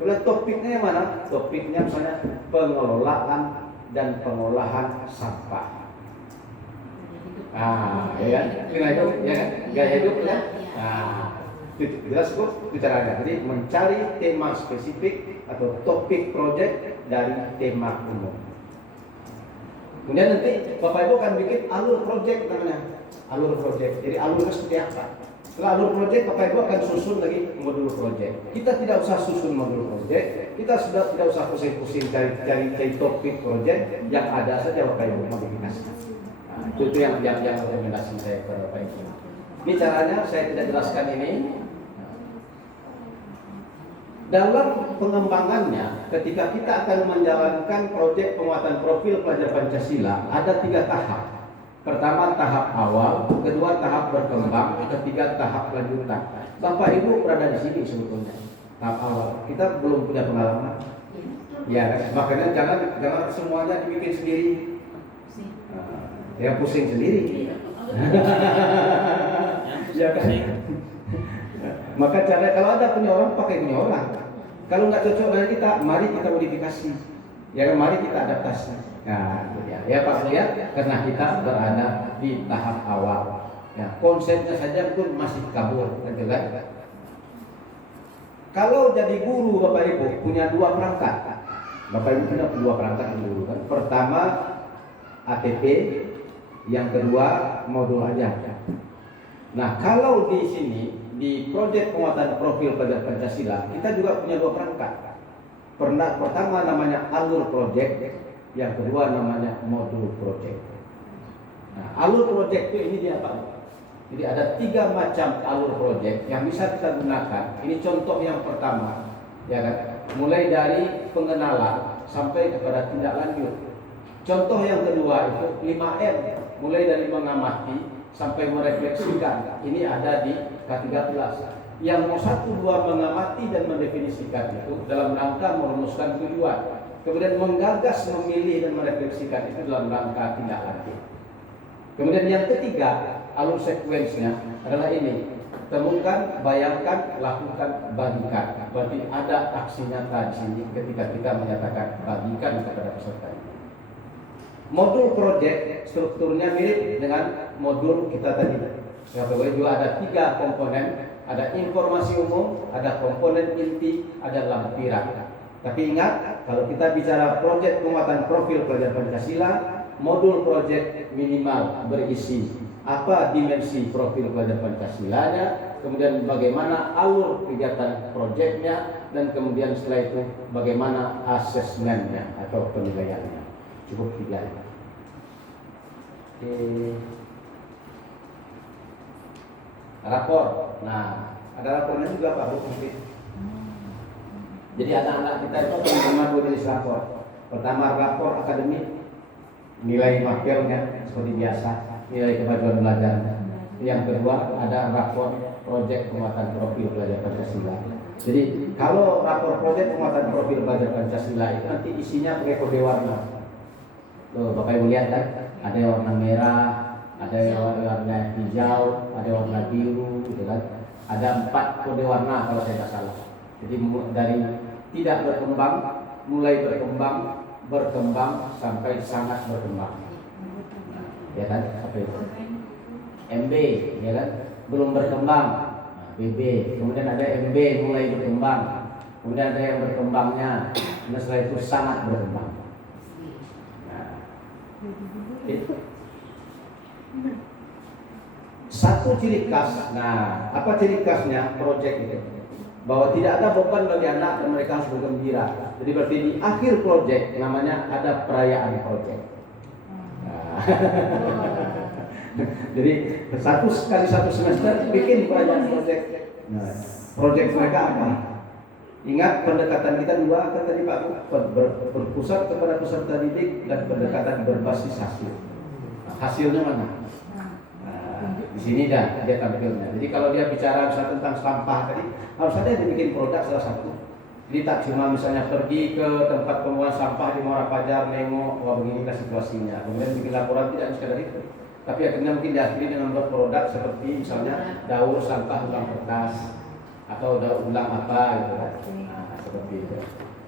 Kemudian topiknya yang mana? Topiknya misalnya pengelolaan dan pengolahan sampah. Ya kan? Gaya hidup ya. Nah, itu jelas kok bicaranya. Jadi mencari tema spesifik atau topik project dari tema umum. Kemudian nanti Bapak Ibu akan bikin alur project namanya. Alur project. Jadi alurnya seperti apa? Setelah alur project, Bapak Ibu akan susun lagi modul project. Kita tidak usah susun modul project, kita sudah tidak usah pusing-pusing cari topik project, yang ada saja Bapak Ibu modifikasi. Nah, itu yang rekomendasi saya kepada Bapak Ibu. Ini caranya saya tidak jelaskan ini. Dalam pengembangannya, ketika kita akan menjalankan proyek penguatan profil pelajar Pancasila, ada 3 tahap. Pertama tahap awal, kedua tahap berkembang, ketiga tahap lanjutan. Bapak Ibu berada di sini sebetulnya. Tahap awal, kita belum punya pengalaman. Ya, makanya jangan semuanya dibikin sendiri. Yang pusing sendiri. Ya kan? Maka cara kalau ada punya orang pakai punya orang. Kalau nggak cocok dengan kita, mari kita modifikasi. Ya, mari kita adaptasi. Nah, ya Pak lihat, karena kita berada di tahap awal. Ya, konsepnya saja pun masih kabur, gitu kan? Kalau jadi guru Bapak Ibu punya 2 perangkat. Bapak Ibu punya 2 perangkat dulu kan. Pertama ATP, yang kedua modul aja. Nah, kalau di sini di proyek penguatan profil pelajar Pancasila, kita juga punya 2 perangkat. Pertama namanya alur proyek, yang kedua namanya modul proyek. Nah, alur proyek itu ini dia Pak. Jadi ada 3 macam alur proyek yang bisa kita gunakan. Ini contoh yang pertama, ya kan? Mulai dari pengenalan sampai kepada tindak lanjut. Contoh yang kedua itu 5M, mulai dari mengamati sampai merefleksikan. Ini ada di K13. Yang nomor 1, 2 mengamati dan mendefinisikan itu dalam rangka merumuskan tujuan. Kemudian menggagas, memilih dan merefleksikan itu dalam rangka tindak lanjut. Kemudian yang ketiga, alur sekuensnya adalah ini. Temukan, bayangkan, lakukan, bagikan. Berarti ada aksi nyata di sini ketika kita menyatakan bagikan kepada peserta. Modul project strukturnya mirip dengan modul kita tadi. Ya, juga ada 3 komponen. Ada informasi umum, ada komponen inti, ada lampiran. Tapi ingat, kalau kita bicara proyek penguatan profil pelajar Pancasila, modul proyek minimal berisi apa dimensi profil pelajar Pancasilanya, kemudian bagaimana alur kegiatan proyeknya, dan kemudian setelah itu bagaimana asesmennya atau penilaiannya. Cukup 3. Oke. Rapor. Nah, ada rapornya juga Pak Bu mungkin. Jadi anak-anak kita itu menerima 2 jenis rapor. Pertama rapor akademik, nilai mapelnya seperti biasa, nilai kemajuan belajar. Yang kedua ada rapor proyek penguatan profil pelajar Pancasila. Jadi kalau rapor proyek penguatan profil pelajar Pancasila itu nanti isinya pakai kode warna. Tuh, Bapak Ibu lihat kan, ada yang warna merah, ada yang warna hijau, ada yang warna biru, gitu kan. Ada 4 kode warna kalau saya tidak salah. Jadi dari tidak berkembang, mulai berkembang, berkembang sampai sangat berkembang. Ya kan? Apa itu? MB, ya kan? Belum berkembang. BB, kemudian ada MB mulai berkembang. Kemudian ada yang berkembangnya, dan setelah itu sangat berkembang. Oke. Satu ciri khas, nah apa ciri khasnya proyek itu? Bahwa tidak ada beban bagi anak dan mereka harus bergembira. Jadi berarti di akhir proyek namanya ada perayaan proyek. Nah. Jadi satu semester bikin perayaan proyek. Nah, proyek mereka apa? Ingat pendekatan kita dua kan tadi Pak, berpusat kepada peserta didik dan pendekatan berbasis hasil. Nah, hasilnya mana? Di sini dah dia tampilnya. Jadi kalau dia bicara misalnya tentang sampah tadi, harus ada yang dibikin produk salah satu. Jadi tak cuma misalnya pergi ke tempat pembuangan sampah di Muara Fajar, nengok, wah beginilah situasinya. Kemudian bikin laporan, tidak sekadar itu. Tapi akhirnya mungkin diakhiri dengan membuat produk seperti misalnya daur sampah ulang kertas atau daur ulang apa gitu kan. Nah, seperti itu.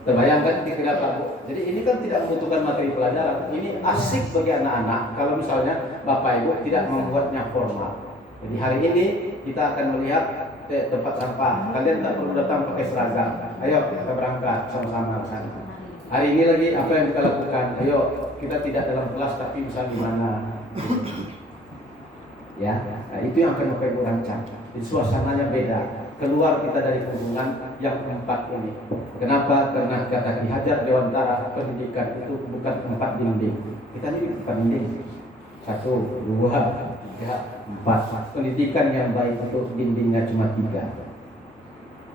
Terbayangkan kira-kira Pak Bu. Jadi ini kan tidak membutuhkan materi pelajaran. Ini asik bagi anak-anak kalau misalnya Bapak Ibu tidak membuatnya formal. Jadi hari ini kita akan melihat tempat sampah. Kalian tak perlu datang pakai seragam. Ayo kita berangkat sama-sama ke sana. Hari ini lagi apa yang kita lakukan? Ayo kita tidak dalam kelas tapi bisa di mana? Ya, nah, itu yang akan Bapak Ibu rancang. Jadi suasananya beda. Keluar kita dari hubungan yang empat ini. Kenapa? Karena kata Ki Hajar Dewantara, pendidikan itu bukan tempat dinding. Kita ini bukan dinding. 1, 2, 3, 4. Pendidikan yang baik itu dindingnya cuma 3.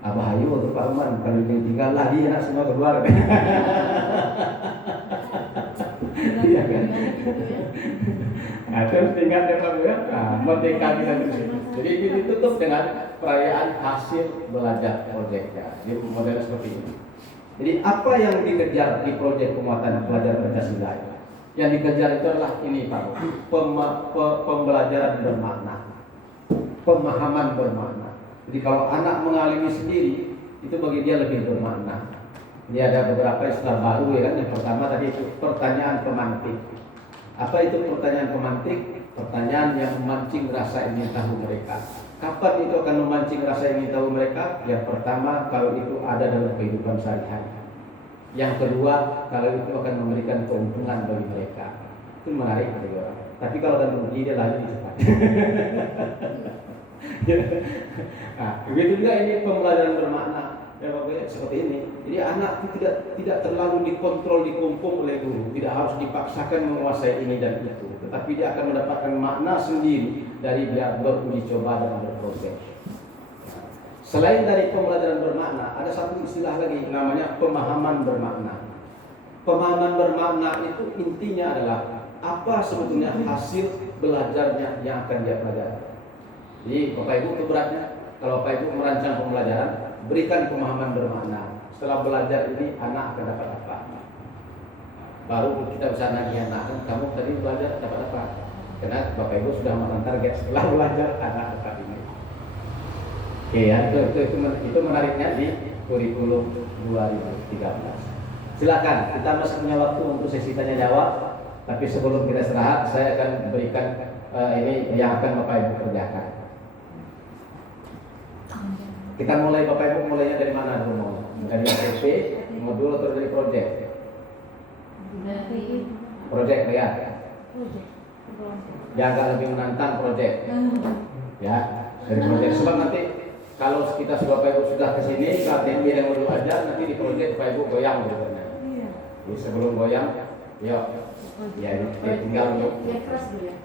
Abah Ayu untuk Pak Umar, kalau yang tinggal lari anak semua keluar. Iya kan? Nah, terus tinggal Pak Bu ya. Nah, merdeka kita terus. Jadi ini ditutup dengan perayaan hasil belajar proyeknya. Jadi modelnya seperti ini. Jadi apa yang dikejar di proyek penguatan belajar Pancasila? Yang dikejar itu adalah ini Pak, pembelajaran bermakna, pemahaman bermakna. Jadi kalau anak mengalami sendiri, itu bagi dia lebih bermakna. Ini ada beberapa istilah baru ya kan. Yang pertama tadi itu pertanyaan pemantik. Apa itu pertanyaan pemantik? Pertanyaan yang memancing rasa ingin tahu mereka. Kapan itu akan memancing rasa ingin tahu mereka? Yang pertama, kalau itu ada dalam kehidupan sehari-hari. Yang kedua, kalau itu akan memberikan keuntungan bagi mereka. Itu menarik bagi orang. Tapi kalau ada rugi, dia lari cepat. Nah, begitu juga ini pembelajaran bermakna. Ya, seperti ini. Jadi anak itu tidak terlalu dikontrol, dikumpul oleh guru. Tidak harus dipaksakan menguasai ini dan itu. Tetapi dia akan mendapatkan makna sendiri dari dia beruji coba dan berproses. Selain dari pembelajaran bermakna, ada satu istilah lagi namanya pemahaman bermakna. Pemahaman bermakna itu intinya adalah apa sebetulnya hasil belajarnya yang akan dia pelajari. Jadi Bapak Ibu itu beratnya, kalau Bapak Ibu merancang pembelajaran, berikan pemahaman bermakna. Setelah belajar ini anak akan dapat apa? Baru kita bisa nagih anak, kamu tadi belajar dapat apa? Karena Bapak Ibu sudah makan target setelah belajar anak dapat ini. Oke ya, itu menariknya di kurikulum 2013. Silakan, kita masih punya waktu untuk sesi tanya jawab. Tapi sebelum kita istirahat, saya akan berikan ini yang akan Bapak Ibu kerjakan. Kita mulai Bapak Ibu mulainya dari mana dulu? Dari APP, modul atau dari proyek? Dari Proyek ya. Yang agak lebih menantang proyek. Ya, dari proyek. Sebab nanti kalau kita Bapak Ibu sudah ke sini, saat ini yang modul aja, nanti di proyek Bapak Ibu goyang gitu. Jadi sebelum goyang, yuk. Ya, tinggal untuk. Biar keras dulu ya.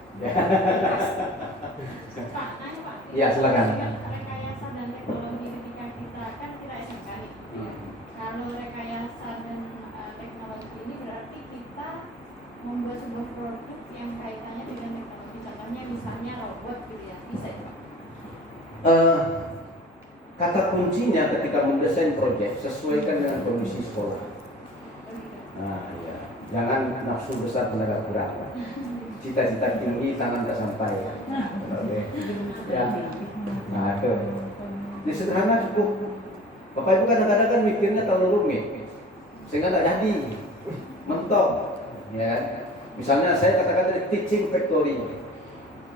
Ya, silakan. Rekayasa dan teknologi ketika kita kan kita SMK nih. Kalau rekayasa dan teknologi ini berarti kita membuat sebuah produk yang kaitannya dengan teknologi. Contohnya misalnya robot gitu ya, bisa ya Pak? Kata kuncinya ketika mendesain proyek, sesuaikan dengan kondisi sekolah. Nah, ya. Jangan nafsu besar tenaga kurang. Cita-cita tinggi tangan tak sampai. Oke. Ya. Nah, itu. Di sederhana cukup. Bapak Ibu kadang-kadang kan mikirnya terlalu rumit, sehingga tak jadi. Mentok. Ya. Misalnya saya katakan tadi teaching factory.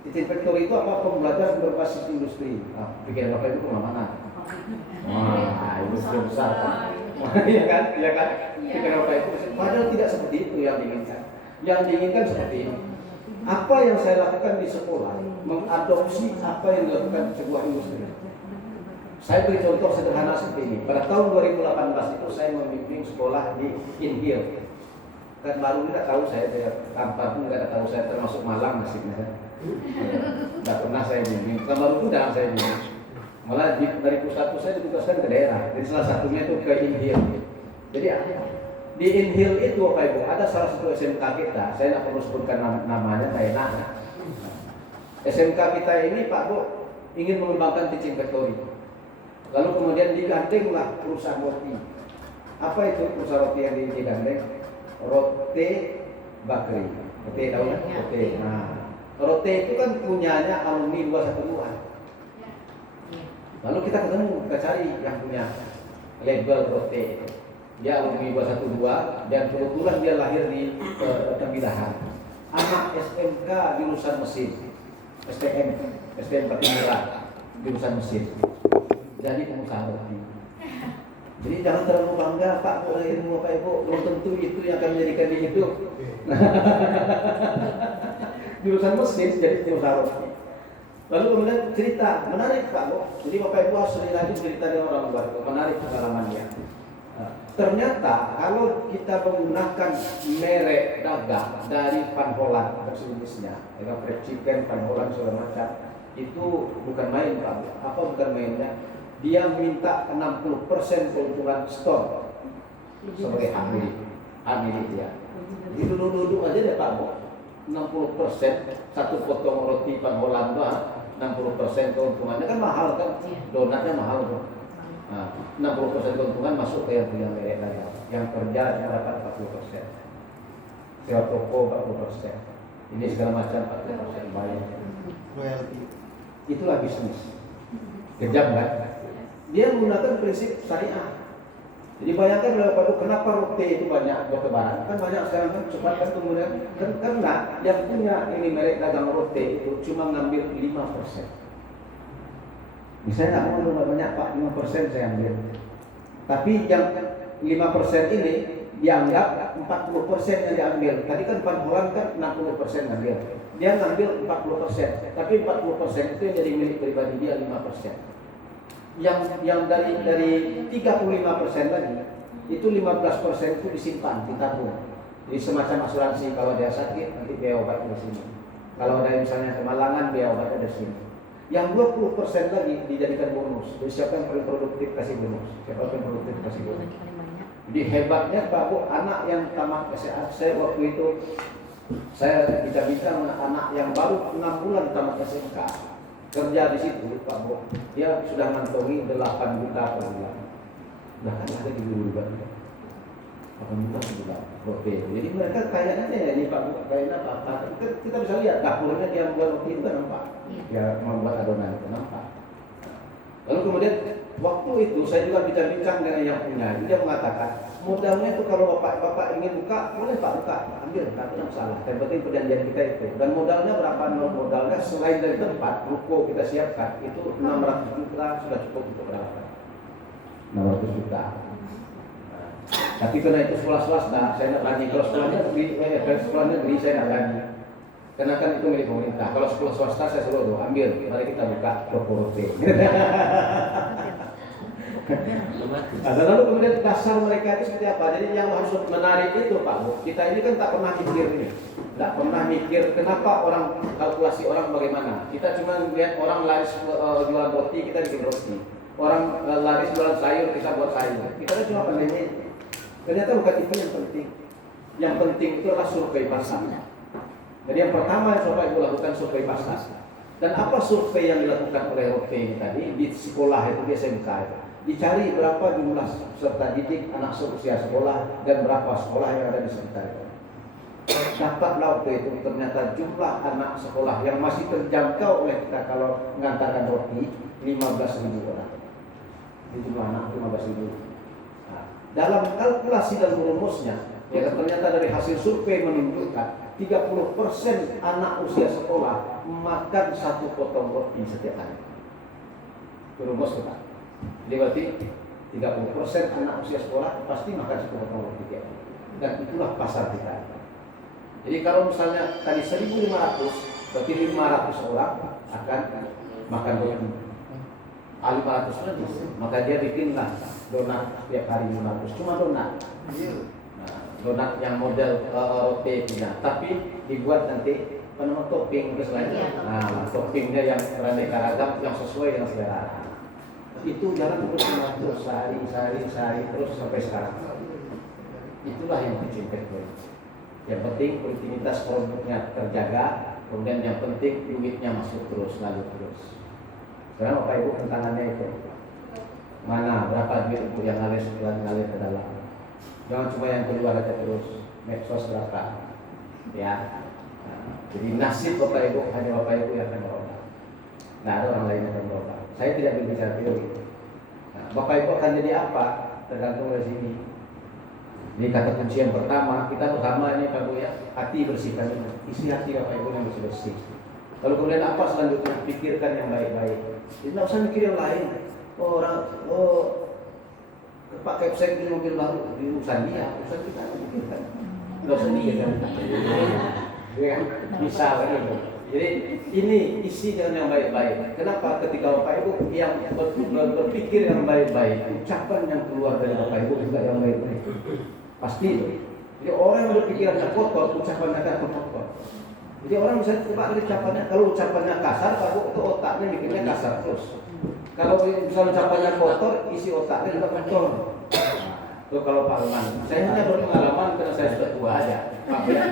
Teaching factory itu apa? Pembelajaran berbasis industri. Nah, pikiran Bapak Ibu kemana-mana. Wah, industri besar. Iya kan? Iya kan? Pikiran Bapak Ibu. Padahal tidak seperti itu yang diinginkan. Yang diinginkan seperti ini. Apa yang saya lakukan di sekolah mengadopsi apa yang dilakukan di sebuah industri. Saya beri contoh sederhana seperti ini. Pada tahun 2018 itu saya membimbing sekolah di Inhil. Kan baru tidak tahu saya tanpa pun tidak tahu saya termasuk Malang nasibnya. Tidak pernah saya bimbing. Kan baru itu dalam saya bimbing. Malah dari pusat saya ditugaskan ke daerah. Jadi salah satunya itu ke Inhil. Jadi di Inhil itu Bapak Ibu ada salah satu SMK kita. Saya tidak perlu sebutkan namanya, saya enak. SMK kita ini Pak Bu ingin mengembangkan teaching factory. Lalu kemudian digandenglah perusahaan roti. Apa itu perusahaan roti yang digandeng? Rote Bakri. Rote tahu ya? Rote. Nah, Rote itu kan punyanya alumni 212. Lalu kita ketemu, kita cari yang punya label Rote. Dia alumni 212 dan kebetulan dia lahir di Tembilahan. Anak SMK jurusan mesin. STM Patimura jurusan mesin. Jadi pengusaha roti. Jadi jangan terlalu bangga Pak Bu ilmu Bapak Ibu, belum tentu itu yang akan menjadikan dia hidup. Jurusan mesin jadi pengusaha roti. Lalu kemudian cerita menarik Pak Bu. Jadi Bapak Ibu harus lagi cerita dengan orang luar itu menarik pengalamannya. Ternyata kalau kita menggunakan merek dagang dari Van Holland atau sejenisnya, dengan fried chicken, Van Holland segala macam, itu bukan main Pak Bu. Apa bukan mainnya? Dia minta 60% keuntungan store sebagai hak milik dia. Jadi duduk-duduk aja deh Pak Bu. 60% satu potong roti Van Holland 60% keuntungannya kan mahal kan, donatnya mahal tuh. Nah, 60% keuntungan masuk ke yang punya merek dagang. Yang kerja cuma dapat 40%. Sewa toko 40%. Ini segala macam 40% bayar. Royalty. Itulah bisnis. Kejam kan? Dia menggunakan prinsip syariah. Jadi bayangkan kenapa roti itu banyak bertebaran? Kan banyak sekarang kan cepat kan kemudian karena yang punya ini merek dagang roti itu cuma ngambil 5%. Misalnya nggak mau banyak Pak, 5% saya ambil. Tapi yang 5% ini dianggap 40% yang diambil. Tadi kan Van Holland kan 60% ngambil. Dia ngambil 40%, tapi 40% itu yang jadi milik pribadi dia 5%. Yang dari 35% lagi itu 15% itu disimpan, ditabung. Jadi semacam asuransi kalau dia sakit nanti biaya obatnya di sini. Kalau ada misalnya kemalangan biaya obatnya di sini. Yang 20% lagi dijadikan bonus. Jadi siapa yang paling produktif kasih bonus. Siapa yang produktif kasih bonus. Jadi hebatnya Pak Bu, anak yang tamat SMA, saya waktu itu saya bicara dengan anak yang baru 6 bulan tamat SMK. Kerja di situ Pak Bu, dia sudah mengantongi 8 juta per bulan. Bahkan ada di dulu kan 8 juta per bulan. Oke, jadi mereka kayaknya ini Pak Bu, kayaknya apa? Kita bisa lihat dapurnya dia membuat roti itu kan nampak. Ya membuat adonan itu nampak. Lalu kemudian waktu itu saya juga bincang-bincang dengan yang punya. Dia mengatakan modalnya itu kalau bapak ingin buka boleh Pak buka, ambil, tapi tidak masalah. Yang penting perjanjian kita itu. Dan modalnya berapa? Modalnya selain dari tempat ruko kita siapkan itu 600 juta sudah cukup untuk berapa? 600 juta. Nah, tapi karena itu sekolah swasta, saya tidak berani. Kalau sekolah negeri saya tidak berani. Karena kan itu milik pemerintah. Kalau sekolah swasta saya suruh ambil, mari kita buka toko roti. Nah, lalu kemudian dasar mereka itu seperti apa? Jadi yang harus menarik itu Pak Bu, kita ini kan tak pernah mikir ini, tak pernah mikir kenapa orang kalkulasi orang bagaimana. Kita cuma lihat orang laris jualan roti, kita bikin roti. Orang laris jualan sayur, kita buat sayur. Kita kan cuma pandainya itu. Ternyata bukan itu yang penting. Yang penting itu adalah survei pasar. Jadi yang pertama yang coba Ibu lakukan survei pasar. Dan apa survei yang dilakukan oleh Rote ini tadi di sekolah itu di SMK itu? Dicari berapa jumlah peserta didik anak seusia sekolah dan berapa sekolah yang ada di sekitar itu. Dapatlah waktu itu ternyata jumlah anak sekolah yang masih terjangkau oleh kita kalau mengantarkan roti 15.000 orang. Ini jumlah anak 15.000. Nah, dalam kalkulasi dan rumusnya, ya ternyata dari hasil survei menunjukkan 30% anak usia sekolah makan 1 potong roti setiap hari. Itu rumus kita. Jadi berarti 30% anak usia sekolah pasti makan 1 potong roti tiap hari. Dan itulah pasar kita. Jadi kalau misalnya tadi 1.500, berarti 500 orang akan makan roti. 500 lebih, maka dia bikinlah donat tiap hari 500, cuma donat. Nah, donat yang model roti punya, tapi dibuat nanti penuh topping terus lain. Nah, toppingnya yang beraneka ragam yang sesuai dengan selera. Itu jalan terus sehari terus sampai sekarang. Itulah yang dicintai. Yang penting rutinitas produknya terjaga, kemudian yang penting duitnya masuk terus lalu terus. Sekarang Bapak Ibu tantangannya itu mana berapa duit untuk yang ngalir ke dalam. Jangan cuma yang keluar aja terus. Medsos berapa? Ya. Nah, jadi nasib Bapak Ibu hanya Bapak Ibu yang akan berubah. Nggak ada orang lain yang akan berubah. Saya tidak berbicara teori. Nah, Bapak Ibu akan jadi apa? Tergantung dari sini. Ini kata kunci yang pertama, kita bersama ini Pak Bu ya, hati bersihkan. Isi hati Bapak Ibu yang bersih. Lalu kemudian apa selanjutnya? Pikirkan yang baik-baik. Jadi tidak usah mikir yang lain. Pak Kepsek ini mobil baru di urusan dia, urusan kita pikirkan. Tidak usah mikirkan. Ya, bisa begitu. Jadi ini isi dengan yang baik-baik. Kenapa? Ketika Bapak Ibu yang berpikir yang baik-baik, ucapan yang keluar dari Bapak Ibu juga yang baik-baik. Pasti itu. Jadi orang yang berpikirannya kotor, ucapannya akan kotor. Jadi orang bisa coba ucapannya, kalau ucapannya kasar, Pak Bu, itu otaknya bikinnya kasar terus. Kalau misalnya ucapannya kotor, isi otaknya juga kotor. Itu kalau Pak Leman, saya hanya berpengalaman karena saya sudah tua aja. Maaf ya.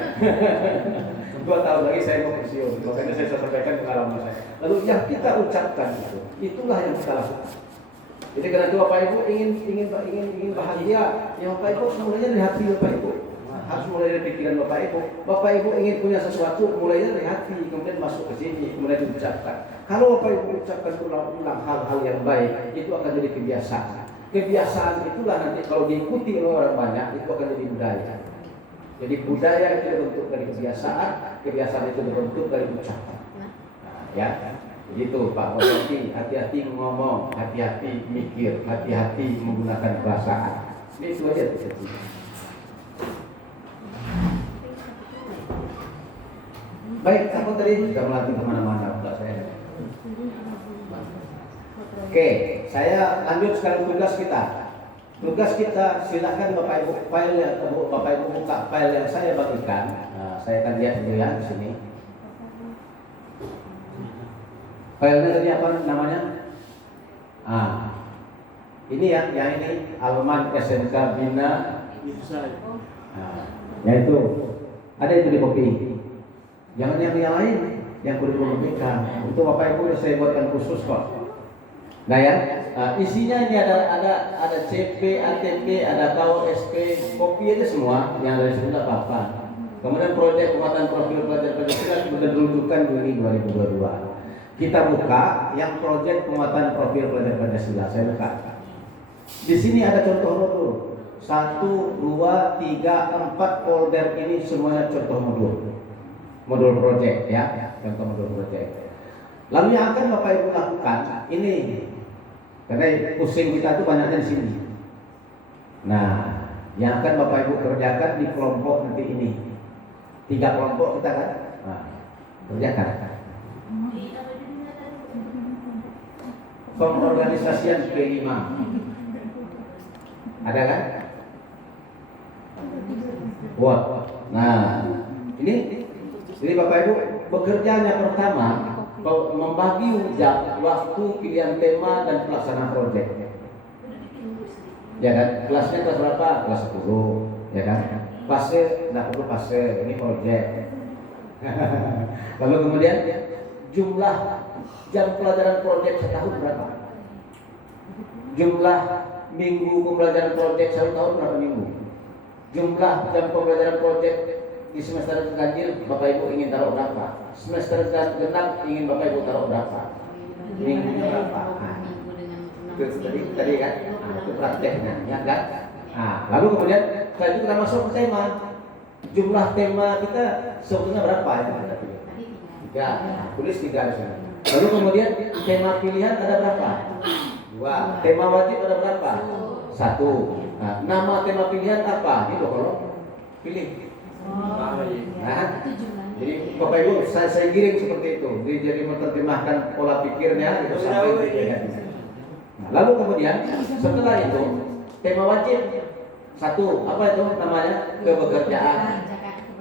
2 tahun lagi saya mau pensiun, makanya saya sampaikan pengalaman saya. Lalu yang kita ucapkan itulah yang kita lakukan. Jadi karena itu Bapak Ibu ingin bahagia, ya Bapak Ibu harus mulainya dari hati Bapak Ibu. Harus mulai dari pikiran Bapak Ibu. Bapak Ibu ingin punya sesuatu, mulainya dari hati, kemudian masuk ke sini, kemudian diucapkan. Kalau Bapak Ibu ucapkan ulang-ulang hal-hal yang baik, itu akan jadi kebiasaan. Kebiasaan itulah nanti kalau diikuti oleh orang banyak, itu akan jadi budaya. Jadi budaya itu dibentuk dari kebiasaan, kebiasaan itu dibentuk dari ucapan. Nah, ya, begitu Pak Bupati, hati-hati ngomong, hati-hati mikir, hati-hati menggunakan perasaan. Ini itu aja tuh. Baik, aku tadi sudah melatih kemana-mana untuk saya. Oke, saya lanjut sekarang tugas kita. Tugas kita silakan Bapak Ibu file yang Bapak Ibu buka file yang saya bagikan. Nah, saya akan lihat dulu ya di sini. Filenya tadi apa namanya? Ini ya, yang ini Alman SMK Bina. Nah, ya itu ada itu di kopi. Jangan yang lain yang kurikulum BK. Untuk Bapak Ibu saya buatkan khusus kok. Nah ya, isinya ini ada CP, ATP, ada KOSP, kopi aja semua yang dari sini tidak apa-apa. Kemudian proyek penguatan profil pelajar Pancasila sudah diluncurkan Juni 2022. Kita buka yang proyek penguatan profil pelajar Pancasila. Saya buka. Di sini ada contoh modul. 1, 2, 3, 4 folder ini semuanya contoh modul. Modul proyek ya, contoh modul proyek. Lalu yang akan Bapak Ibu lakukan ini. Karena pusing kita itu banyaknya di sini. Nah, yang akan Bapak Ibu kerjakan di kelompok nanti ini. 3 kelompok kita kan? Nah, kerjakan. Pengorganisasian P5. Ada kan? Wah. Nah, ini Bapak Ibu bekerjanya pertama membagi waktu, pilihan tema dan pelaksanaan proyek. Ya kan? Kelasnya kelas berapa? Kelas 10, ya kan? Fase, enggak perlu fase, ini proyek. Lalu kemudian jumlah jam pelajaran proyek setahun berapa? Jumlah minggu pembelajaran proyek 1 tahun berapa minggu? Jumlah jam pembelajaran proyek di semester ganjil Bapak Ibu ingin taruh berapa? Semester genap ingin Bapak Ibu taruh berapa? Minggu berapa? Itu tadi kan? Itu prakteknya, ya kan? Lalu kemudian setelah itu kita masuk ke tema. Jumlah tema kita sebetulnya berapa ya? 3. Tulis 3 di sini. Lalu kemudian tema pilihan ada berapa? 2. Tema wajib ada berapa? 1. Nama tema pilihan apa? Ini loh kalau pilih. Oh, iya. Nah, Itu jumlahnya. jadi Bapak Ibu saya giring seperti itu. Jadi menerjemahkan pola pikirnya itu sampai ke hati. Nah, lalu kemudian setelah itu tema wajib satu apa itu namanya kebekerjaan.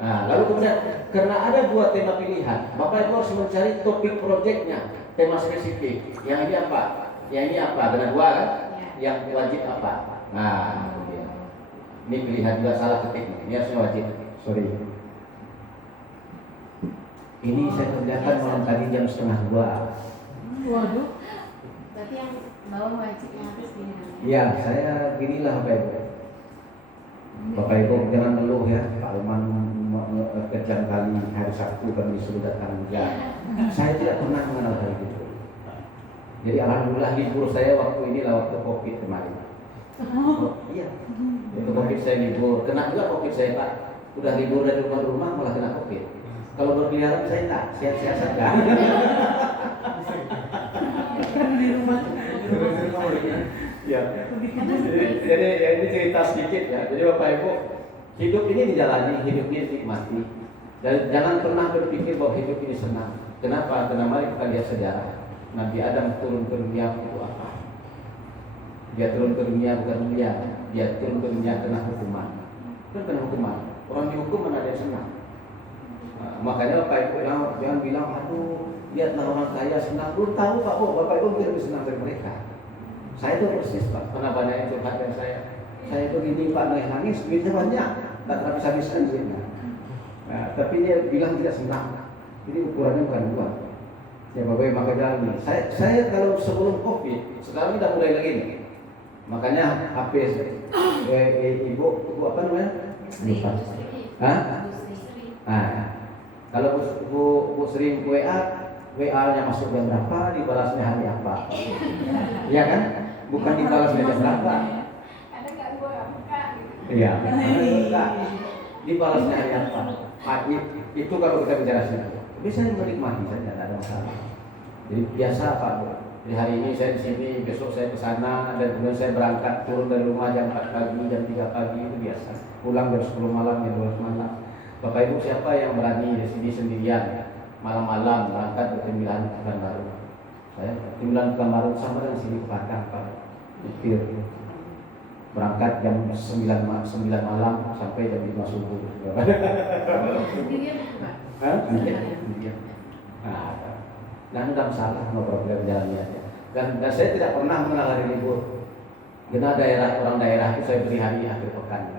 Nah, lalu kemudian karena ada dua tema pilihan, Bapak Ibu harus mencari topik proyeknya, tema spesifik. Yang ini apa? Yang ini apa? Ada dua kan? Yang wajib apa? Nah, kemudian ini pilihan juga salah ketik. Ini harusnya wajib. Sorry. Ini saya kerjakan malam tadi jam 1:30. Waduh. Berarti yang bawah wajib yang atas pilihan. Iya, saya ginilah Bapak Ibu. Bapak Ibu jangan mengeluh ya, Pak Alman kejam kali hari Sabtu kami disuruh datang ya. Saya tidak pernah mengenal hal itu. Jadi alhamdulillah libur saya waktu inilah waktu Covid kemarin. Oh, iya. Waktu Covid saya libur, kena juga Covid saya Pak. Udah libur dari rumah malah kena Covid. Kalau berkeliaran saya enggak, sehat-sehat saja. Di rumah. Ya. Jadi ya ini cerita sedikit ya. Jadi Bapak Ibu, hidup ini dijalani, hidup ini dinikmati. Dan jangan pernah berpikir bahwa hidup ini senang. Kenapa? Karena mari kita lihat sejarah. Nabi Adam turun ke dunia untuk apa? Dia turun ke dunia bukan mulia. Dia turun ke dunia kena hukuman. Kan kena hukuman. Orang dihukum mana ada yang senang. Nah, makanya Bapak Ibu jangan bilang, aduh, lihatlah orang kaya senang. Belum tahu Pak Bu, Bapak Ibu mungkin lebih senang dari mereka. Saya itu persis Pak, karena banyak yang curhat dari saya. Saya itu gini Pak, nangis, duitnya banyak, tak habis-habisan duitnya. Nah, tapi dia bilang tidak senang. Jadi ukurannya bukan uang. Ya Bapak Ibu makanya ini. Saya kalau sebelum Covid, sekarang udah mulai lagi nih. Makanya HP ibu apa namanya? Lupa. Hah? Nah, kalau Bu sering WA-nya masuk jam berapa, dibalasnya hari apa? Iya kan? Bukan dibalasnya jam berapa. Ada nggak gua buka gitu. Iya, enggak. Dibalasnya hari apa? Itu kalau kita bicara sini. Tapi saya menikmati saja, tidak ada masalah. Jadi biasa Pak. Jadi hari ini saya di sini, besok saya ke sana, dan kemudian saya berangkat turun dari rumah jam 4 pagi, jam 3 pagi itu biasa. Pulang jam 10 malam, jam 12 malam. Bapak Ibu siapa yang berani di sini sendirian malam-malam berangkat ke Timbilan Pekanbaru? Saya Timbilan Pekanbaru sama dengan sini ke Padang Pak. Dikir. Berangkat jam 9 malam sampai jam 5 subuh. Sendirian Pak. Hah? Sendirian. Nah, tidak masalah, no problem jalannya aja. Dan saya tidak pernah mengenal hari libur. Karena orang daerah itu saya beri hari akhir pekan.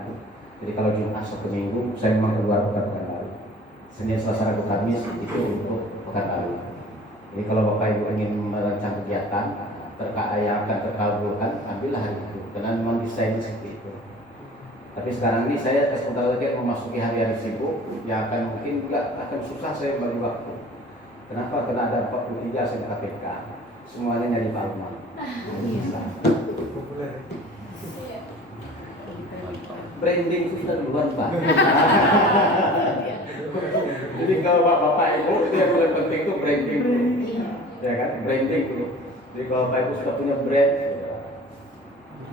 Jadi kalau Jumat Sabtu Minggu saya memang keluar Pekanbaru. Senin, Selasa, Rabu, Kamis itu untuk Pekanbaru. Jadi kalau Bapak Ibu ingin merancang kegiatan akan terkabulkan, ambillah hari itu. Karena memang desainnya seperti itu. Tapi sekarang ini saya sebentar lagi memasuki hari-hari sibuk, yang akan mungkin juga akan susah saya bagi waktu. Kenapa? Karena ada 43 saya KPK. Semuanya nyari Pak Alman. Branding itu sudah duluan Pak. Jadi kalau Bapak Ibu itu yang paling penting itu branding dulu. Ya kan? Branding dulu. Jadi kalau Bapak Ibu sudah punya brand,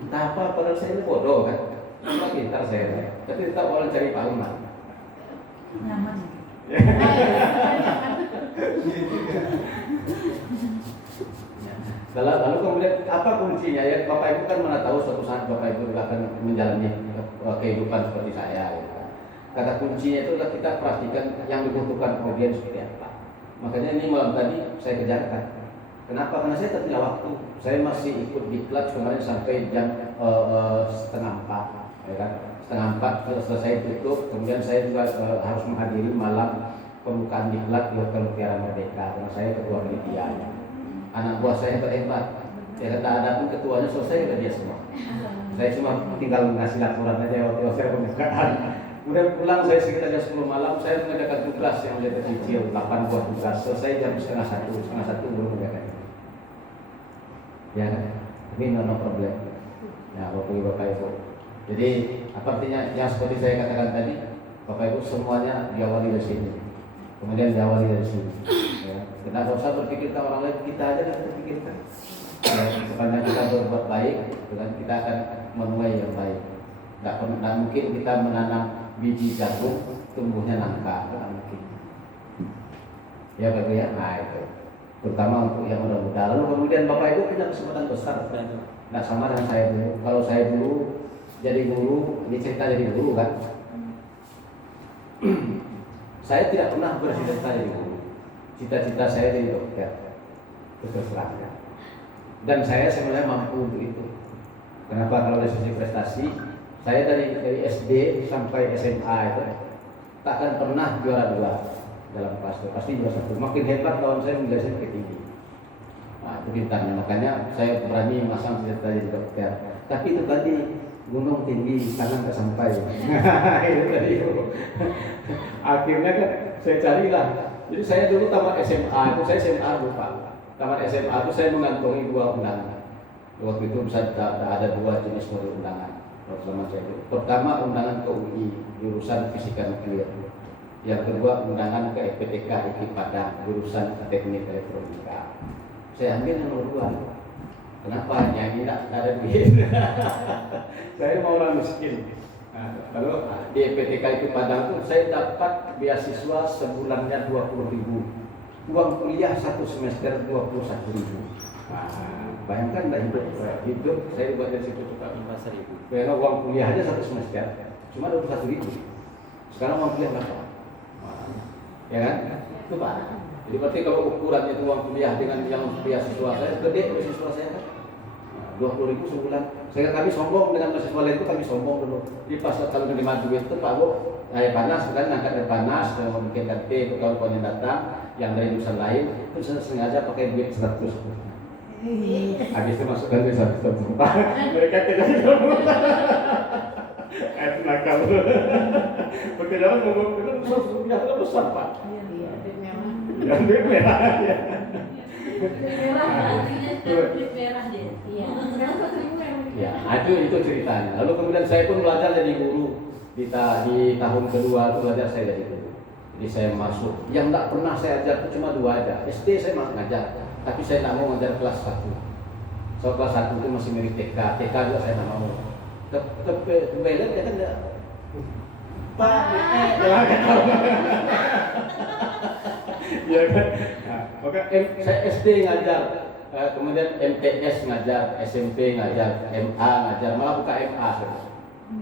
entah apa, padahal saya ini bodoh kan. Cuma pintar saya. Tapi tetap orang cari Pak Alman. Nyaman. Lalu kemudian apa kuncinya ya? Bapak Ibu kan mana tahu suatu saat Bapak Ibu akan menjalani kehidupan seperti saya. Ya. Kata kuncinya itu adalah kita perhatikan yang dibutuhkan kemudian seperti apa. Makanya ini malam tadi saya kerjakan. Kenapa? Karena saya tak punya waktu. Saya masih ikut diklat kemarin sampai jam 3:30, ya kan? 3:30 selesai tutup. Kemudian saya juga harus menghadiri malam pembukaan diklat di Hotel Mutiara Merdeka. Karena saya ketua penelitiannya. Anak buah saya hebat. Ya kata ada pun ketuanya selesai udah dia semua. Saya cuma tinggal ngasih laporan aja waktu saya pembukaan. Kemudian pulang saya sekitar jam 10 malam saya mengerjakan tugas yang saya tercicil 8 buah tugas. Selesai jam 1:30 baru mengerjakan. Ya kan? Ini no problem. Ya Bapak Ibu. Jadi apa artinya yang seperti saya katakan tadi, Bapak Ibu semuanya diawali dari sini. Kemudian diawali dari sini. Ya. Kita tidak usah berpikirkan orang lain, kita aja yang berpikirkan. Ya, sepanjang kita berbuat baik, dengan kita akan menuai yang baik. Tidak mungkin kita menanam biji jagung tumbuhnya nangka, kan mungkin. Ya Bapak ya, nah itu. Terutama untuk yang muda-muda. Lalu kemudian Bapak Ibu punya kesempatan besar. Nah sama dengan saya dulu. Kalau saya dulu jadi guru, ini cerita jadi guru kan. Saya tidak pernah bercita-cita jadi guru. Cita-cita saya jadi dokter. Terus terang. Dan saya sebenarnya mampu untuk itu. Kenapa? Kalau dari sisi prestasi, saya dari SD sampai SMA itu takkan pernah juara 2 dalam kelas itu, pasti juara 1. Makin hebat kawan saya menjadi makin tinggi. Nah, itu bintangnya. Makanya saya berani masang cita-cita jadi dokter. Tapi itu tadi gunung tinggi, tangan tak sampai. Itu tadi. Akhirnya kan saya carilah. Jadi saya dulu tamat SMA itu saya SMA lupa. Tamat SMA itu saya mengantongi 2 undangan. Waktu itu bisa ada 2 jenis model undangan. Selama saya itu. Pertama undangan ke UI jurusan fisika nuklir. Yang kedua undangan ke FPTK IKI Padang jurusan teknik elektronika. Saya ambil yang nomor 2. Kenapa? Yang tidak ada duit. Saya mau orang miskin. Nah, lalu di FPTK IKI Padang itu saya dapat beasiswa sebulannya 20.000. Uang kuliah 1 semester 21.000. Nah, bayangkan dah hidup saya buat dari situ cuma 15.000. Karena uang kuliah aja 1 semester cuma 21.000. Sekarang uang kuliah berapa? Ya kan? Itu Pak. Jadi berarti kalau ukurannya itu uang kuliah dengan yang beasiswa saya, gede beasiswa saya kan? 20.000 sebulan. Saya kami sombong dengan mahasiswa lain itu kami sombong dulu. Di pas kalau menerima duit itu Pak Bu, air panas kan angkat air panas dan mau bikin teh untuk kawan-kawan yang datang yang dari jurusan lain itu saya sengaja pakai duit 100. Habis itu masukkan duit 100. Mereka tidak tahu. Itu nakal. Pekerjaan ngomong itu rupiah besar Pak. Iya, duit merah. Ya duit merah ya. Merah artinya duit merah deh. Iya. Sekarang 1.000 yang Ya, itu ceritanya. Lalu kemudian saya pun belajar jadi guru di tahun kedua itu belajar saya jadi guru. Jadi saya masuk. Yang tak pernah saya ajar itu cuma 2 aja. SD saya ngajar, tapi saya tak mau ngajar kelas 1. So kelas 1 itu masih mirip TK. TK juga saya tak mau. Kebelet ya kan enggak. Pak, ya kan. Nah, maka saya SD ngajar. Kemudian MTS ngajar, SMP ngajar, MA ngajar, malah buka MA.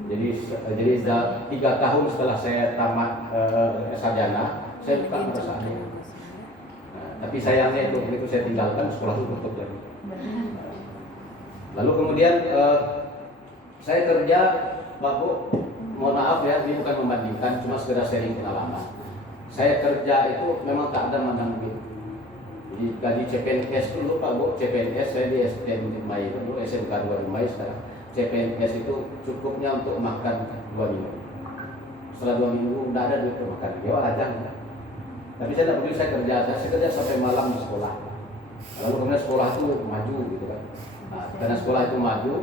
Jadi 3 tahun setelah saya tamat sarjana, saya buka perusahaan. Tapi sayangnya itu saya tinggalkan, sekolah itu tutup lagi. Lalu kemudian saya kerja, Pak Bu, mohon maaf ya, ini bukan membandingkan, cuma sekedar sharing pengalaman. Saya kerja itu memang tak ada mandang duit. Jadi gaji CPNS dulu Pak Bu, CPNS saya di STM Dumai dulu, SMK 2 Dumai sekarang. CPNS itu cukupnya untuk makan 2 minggu. Setelah 2 minggu udah ada duit untuk makan, ya aja. Tapi saya tidak peduli, saya kerja sampai malam di sekolah. Lalu kemudian sekolah itu maju gitu kan. Nah, karena sekolah itu maju,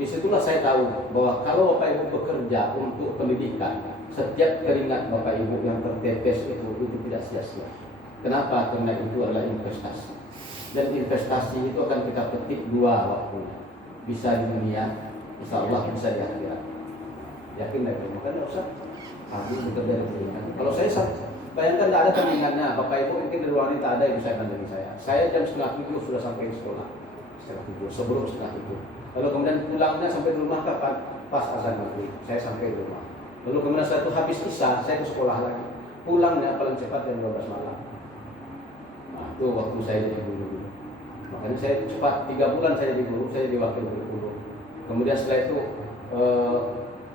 disitulah saya tahu bahwa kalau Bapak Ibu bekerja untuk pendidikan, setiap keringat Bapak Ibu yang tertetes itu tidak sia-sia. Kenapa? Karena itu adalah investasi. Dan investasi itu akan kita petik 2 waktu. Bisa di dunia, insya Allah bisa di akhirat. Yakin dari makanya usah habis bekerja di pendidikan. Kalau saya bayangkan tidak ada tandingannya. Bapak Ibu mungkin di ruangan ini tak ada yang bisa bandingi saya. Saya jam 6:30 sudah sampai di sekolah. Sebelum 6:30. Lalu kemudian pulangnya sampai di rumah kapan? Pas azan maghrib. Saya sampai di rumah. Lalu kemudian saya tuh habis isya, saya ke sekolah lagi. Pulangnya paling cepat jam 12 malam. Nah, itu waktu saya jadi guru. Makanya saya cepat 3 bulan saya jadi guru, saya jadi wakil guru. Kemudian setelah itu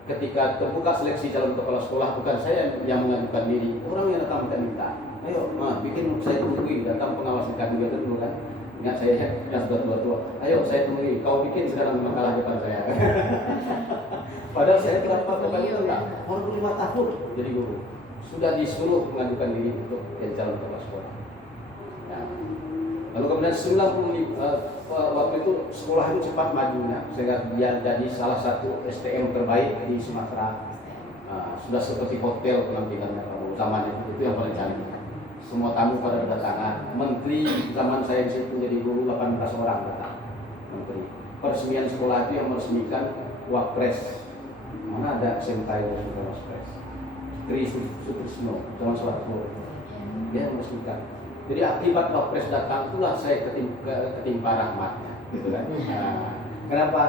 ketika terbuka seleksi calon kepala sekolah, bukan saya yang mengajukan diri, orang yang datang minta, ayo, bikin saya tungguin, datang pengawas di kami dulu kan. Ingat saya yang sudah tua-tua, ayo saya tungguin, kau bikin sekarang makalah depan saya. Padahal saya berapa kali enggak, baru 5 tahun jadi guru, sudah disuruh mengajukan diri untuk jadi calon kepala sekolah. Nah, lalu kemudian 90 waktu itu sekolah itu cepat majunya sehingga dia jadi salah satu STM terbaik di Sumatera. Sudah seperti hotel penampilannya pada zamannya itu yang paling canggih. Semua tamu pada berdatangan. Menteri zaman saya di situ jadi guru 18 orang datang. Menteri. Peresmian sekolah itu yang meresmikan Wapres. Mana ada SMK yang meresmikan Wapres? Tri Sutrisno, zaman Soeharto. Dia meresmikan. Jadi akibat Wapres datang itulah saya ketimpa rahmatnya, gitu kan. Nah, kenapa?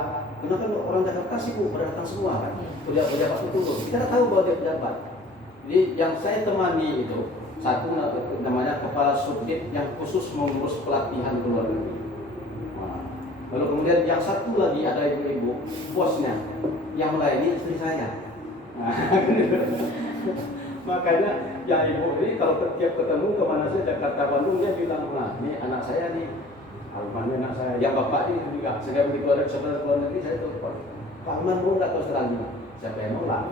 Karena kan orang Jakarta sibuk pada datang semua kan. Pejabat itu, kita tahu bahwa dia pejabat. Jadi yang saya temani itu satu namanya kepala subdit yang khusus mengurus pelatihan ke luar negeri. Nah, lalu kemudian yang satu lagi ada ibu-ibu bosnya yang melayani istri saya. Nah, makanya yang ibu ini kalau setiap ketemu kemana saja Jakarta Bandung dia bilang, nah ini anak saya nih, Alman anak saya, yang bapak ini juga. Sehingga begitu ada saudara keluar negeri saya telepon, Pak Alman mau nggak ke Australia? Siapa yang nolak?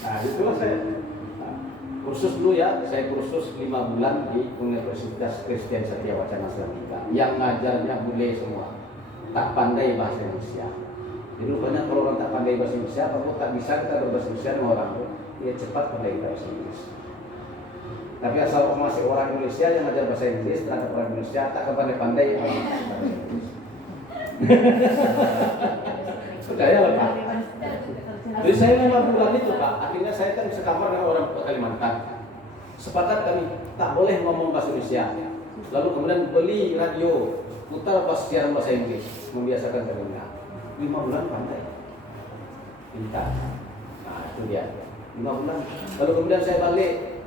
Nah itulah saya kursus dulu ya, saya kursus 5 bulan di Universitas Kristen Satya Wacana Selantika yang ngajarnya bule semua, tak pandai bahasa Indonesia. Jadi rupanya kalau orang tak pandai bahasa Indonesia, kamu tak bisa kita berbahasa Indonesia dengan orang itu, dia cepat pandai bahasa Inggris. Tapi asal masih orang Indonesia yang ngajar bahasa Inggris terhadap orang Indonesia tak pandai-pandai orang bahasa Inggris. Percaya lah Pak. Jadi saya 5 bulan itu Pak, akhirnya saya kan sekamar dengan orang Kalimantan. Sepakat kami tak boleh ngomong bahasa Indonesia. Lalu kemudian beli radio, putar siaran bahasa Inggris, membiasakan telinga. 5 bulan pandai. Pintar. Nah itu dia. 5 bulan. Lalu kemudian saya balik.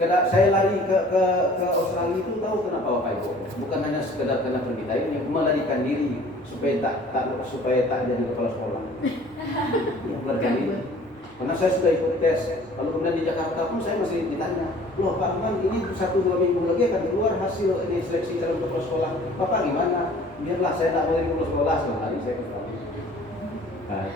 Saya lari ke Australia itu tahu kenapa Bapak Ibu? Bukan hanya sekedar karena pergi ini, melarikan diri supaya tak jadi kepala sekolah. Ya, melarikan diri. Karena saya sudah ikut tes. Lalu kemudian di Jakarta pun saya masih ditanya, loh Pak Man, ini 1-2 minggu lagi akan keluar hasil ini seleksi calon kepala sekolah. Bapak gimana? Biarlah saya tak boleh kepala sekolah sekali saya ke Australia. Nah,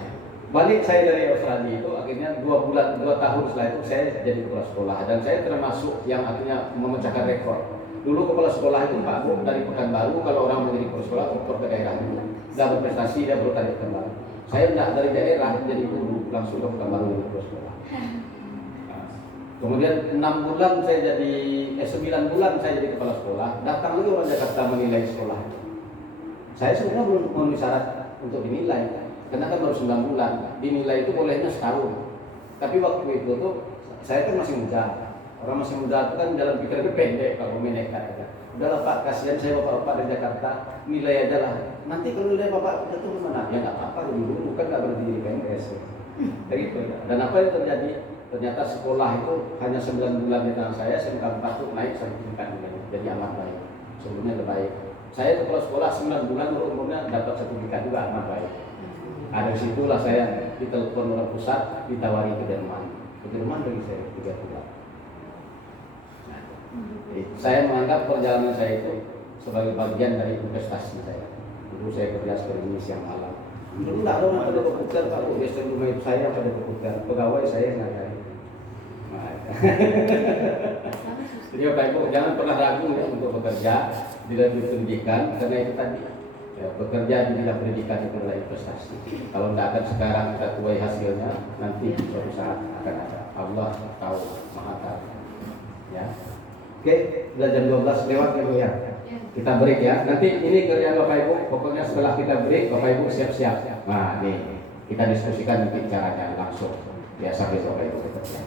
balik saya dari Australia itu akhirnya 2 tahun setelah itu saya jadi kepala sekolah dan saya termasuk yang akhirnya memecahkan rekor. Dulu kepala sekolah itu Pak Bu dari Pekanbaru, kalau orang mau jadi kepala sekolah impor ke daerah dulu. Sudah berprestasi dia baru tadi Pekanbaru. Saya tidak dari daerah jadi guru langsung ke Pekanbaru jadi kepala sekolah. Nah, kemudian 6 bulan saya jadi 9 bulan saya jadi kepala sekolah. Datang lagi orang Jakarta menilai sekolah itu. Saya sebenarnya belum memenuhi syarat untuk dinilai. Karena kan baru 9 bulan, dinilai itu bolehnya setahun. Tapi waktu itu tuh saya kan masih muda. Orang masih muda itu kan dalam pikirannya pendek kalau menekat. Udahlah Pak, kasihan saya bapak-bapak dari Jakarta, nilai aja lah. Nanti kalau nilai bapak jatuh kemana? Ya nggak apa-apa, dulu kan nggak berhenti di PNS. Kayak gitu. Dan apa yang terjadi? Ternyata sekolah itu hanya 9 bulan di tangan saya, SMK 4 tuh naik sertifikat nilainya, jadi amat baik. Sebelumnya lebih baik. Saya kepala sekolah 9 bulan, umumnya dapat sertifikat juga amat baik. Ada di situlah saya ditelepon oleh pusat, ditawari ke Jerman. Ke Jerman bagi saya 3 bulan. Nah, saya menganggap perjalanan saya itu sebagai bagian dari investasi saya. Dulu saya kerja sebagai siang malam. Dulu tidak ada orang pada komputer, kalau gestur rumah ibu saya pada komputer, pegawai saya ngajarin. Nah, jadi Bapak Ibu jangan pernah ragu ya untuk bekerja di dalam pendidikan, karena itu tadi. Ya, bekerja di bidang pendidikan itu adalah investasi. Kalau tidak akan sekarang kita tuai hasilnya, nanti suatu saat akan ada. Allah tahu, Maha tahu. Ya. Oke, sudah jam 12 lewat ya Bu ya. Kita break ya. Nanti ini kerjaan Bapak Ibu. Pokoknya setelah kita break, Bapak Ibu siap-siap. Nah, nih kita diskusikan nanti caranya langsung. Biasa besok Bapak Ibu bekerja.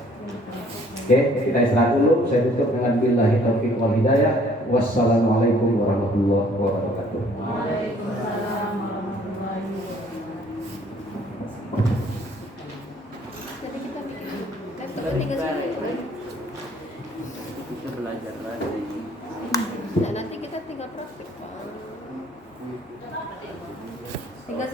Oke, kita istirahat dulu. Saya tutup dengan billahi taufiq wal hidayah. Wassalamualaikum warahmatullahi wabarakatuh. Waalaikumsalam warahmatullahi wabarakatuh. Jadi kita tinggal sekali kan? Kita belajar lagi. Nah nanti kita tinggal praktik. Tinggal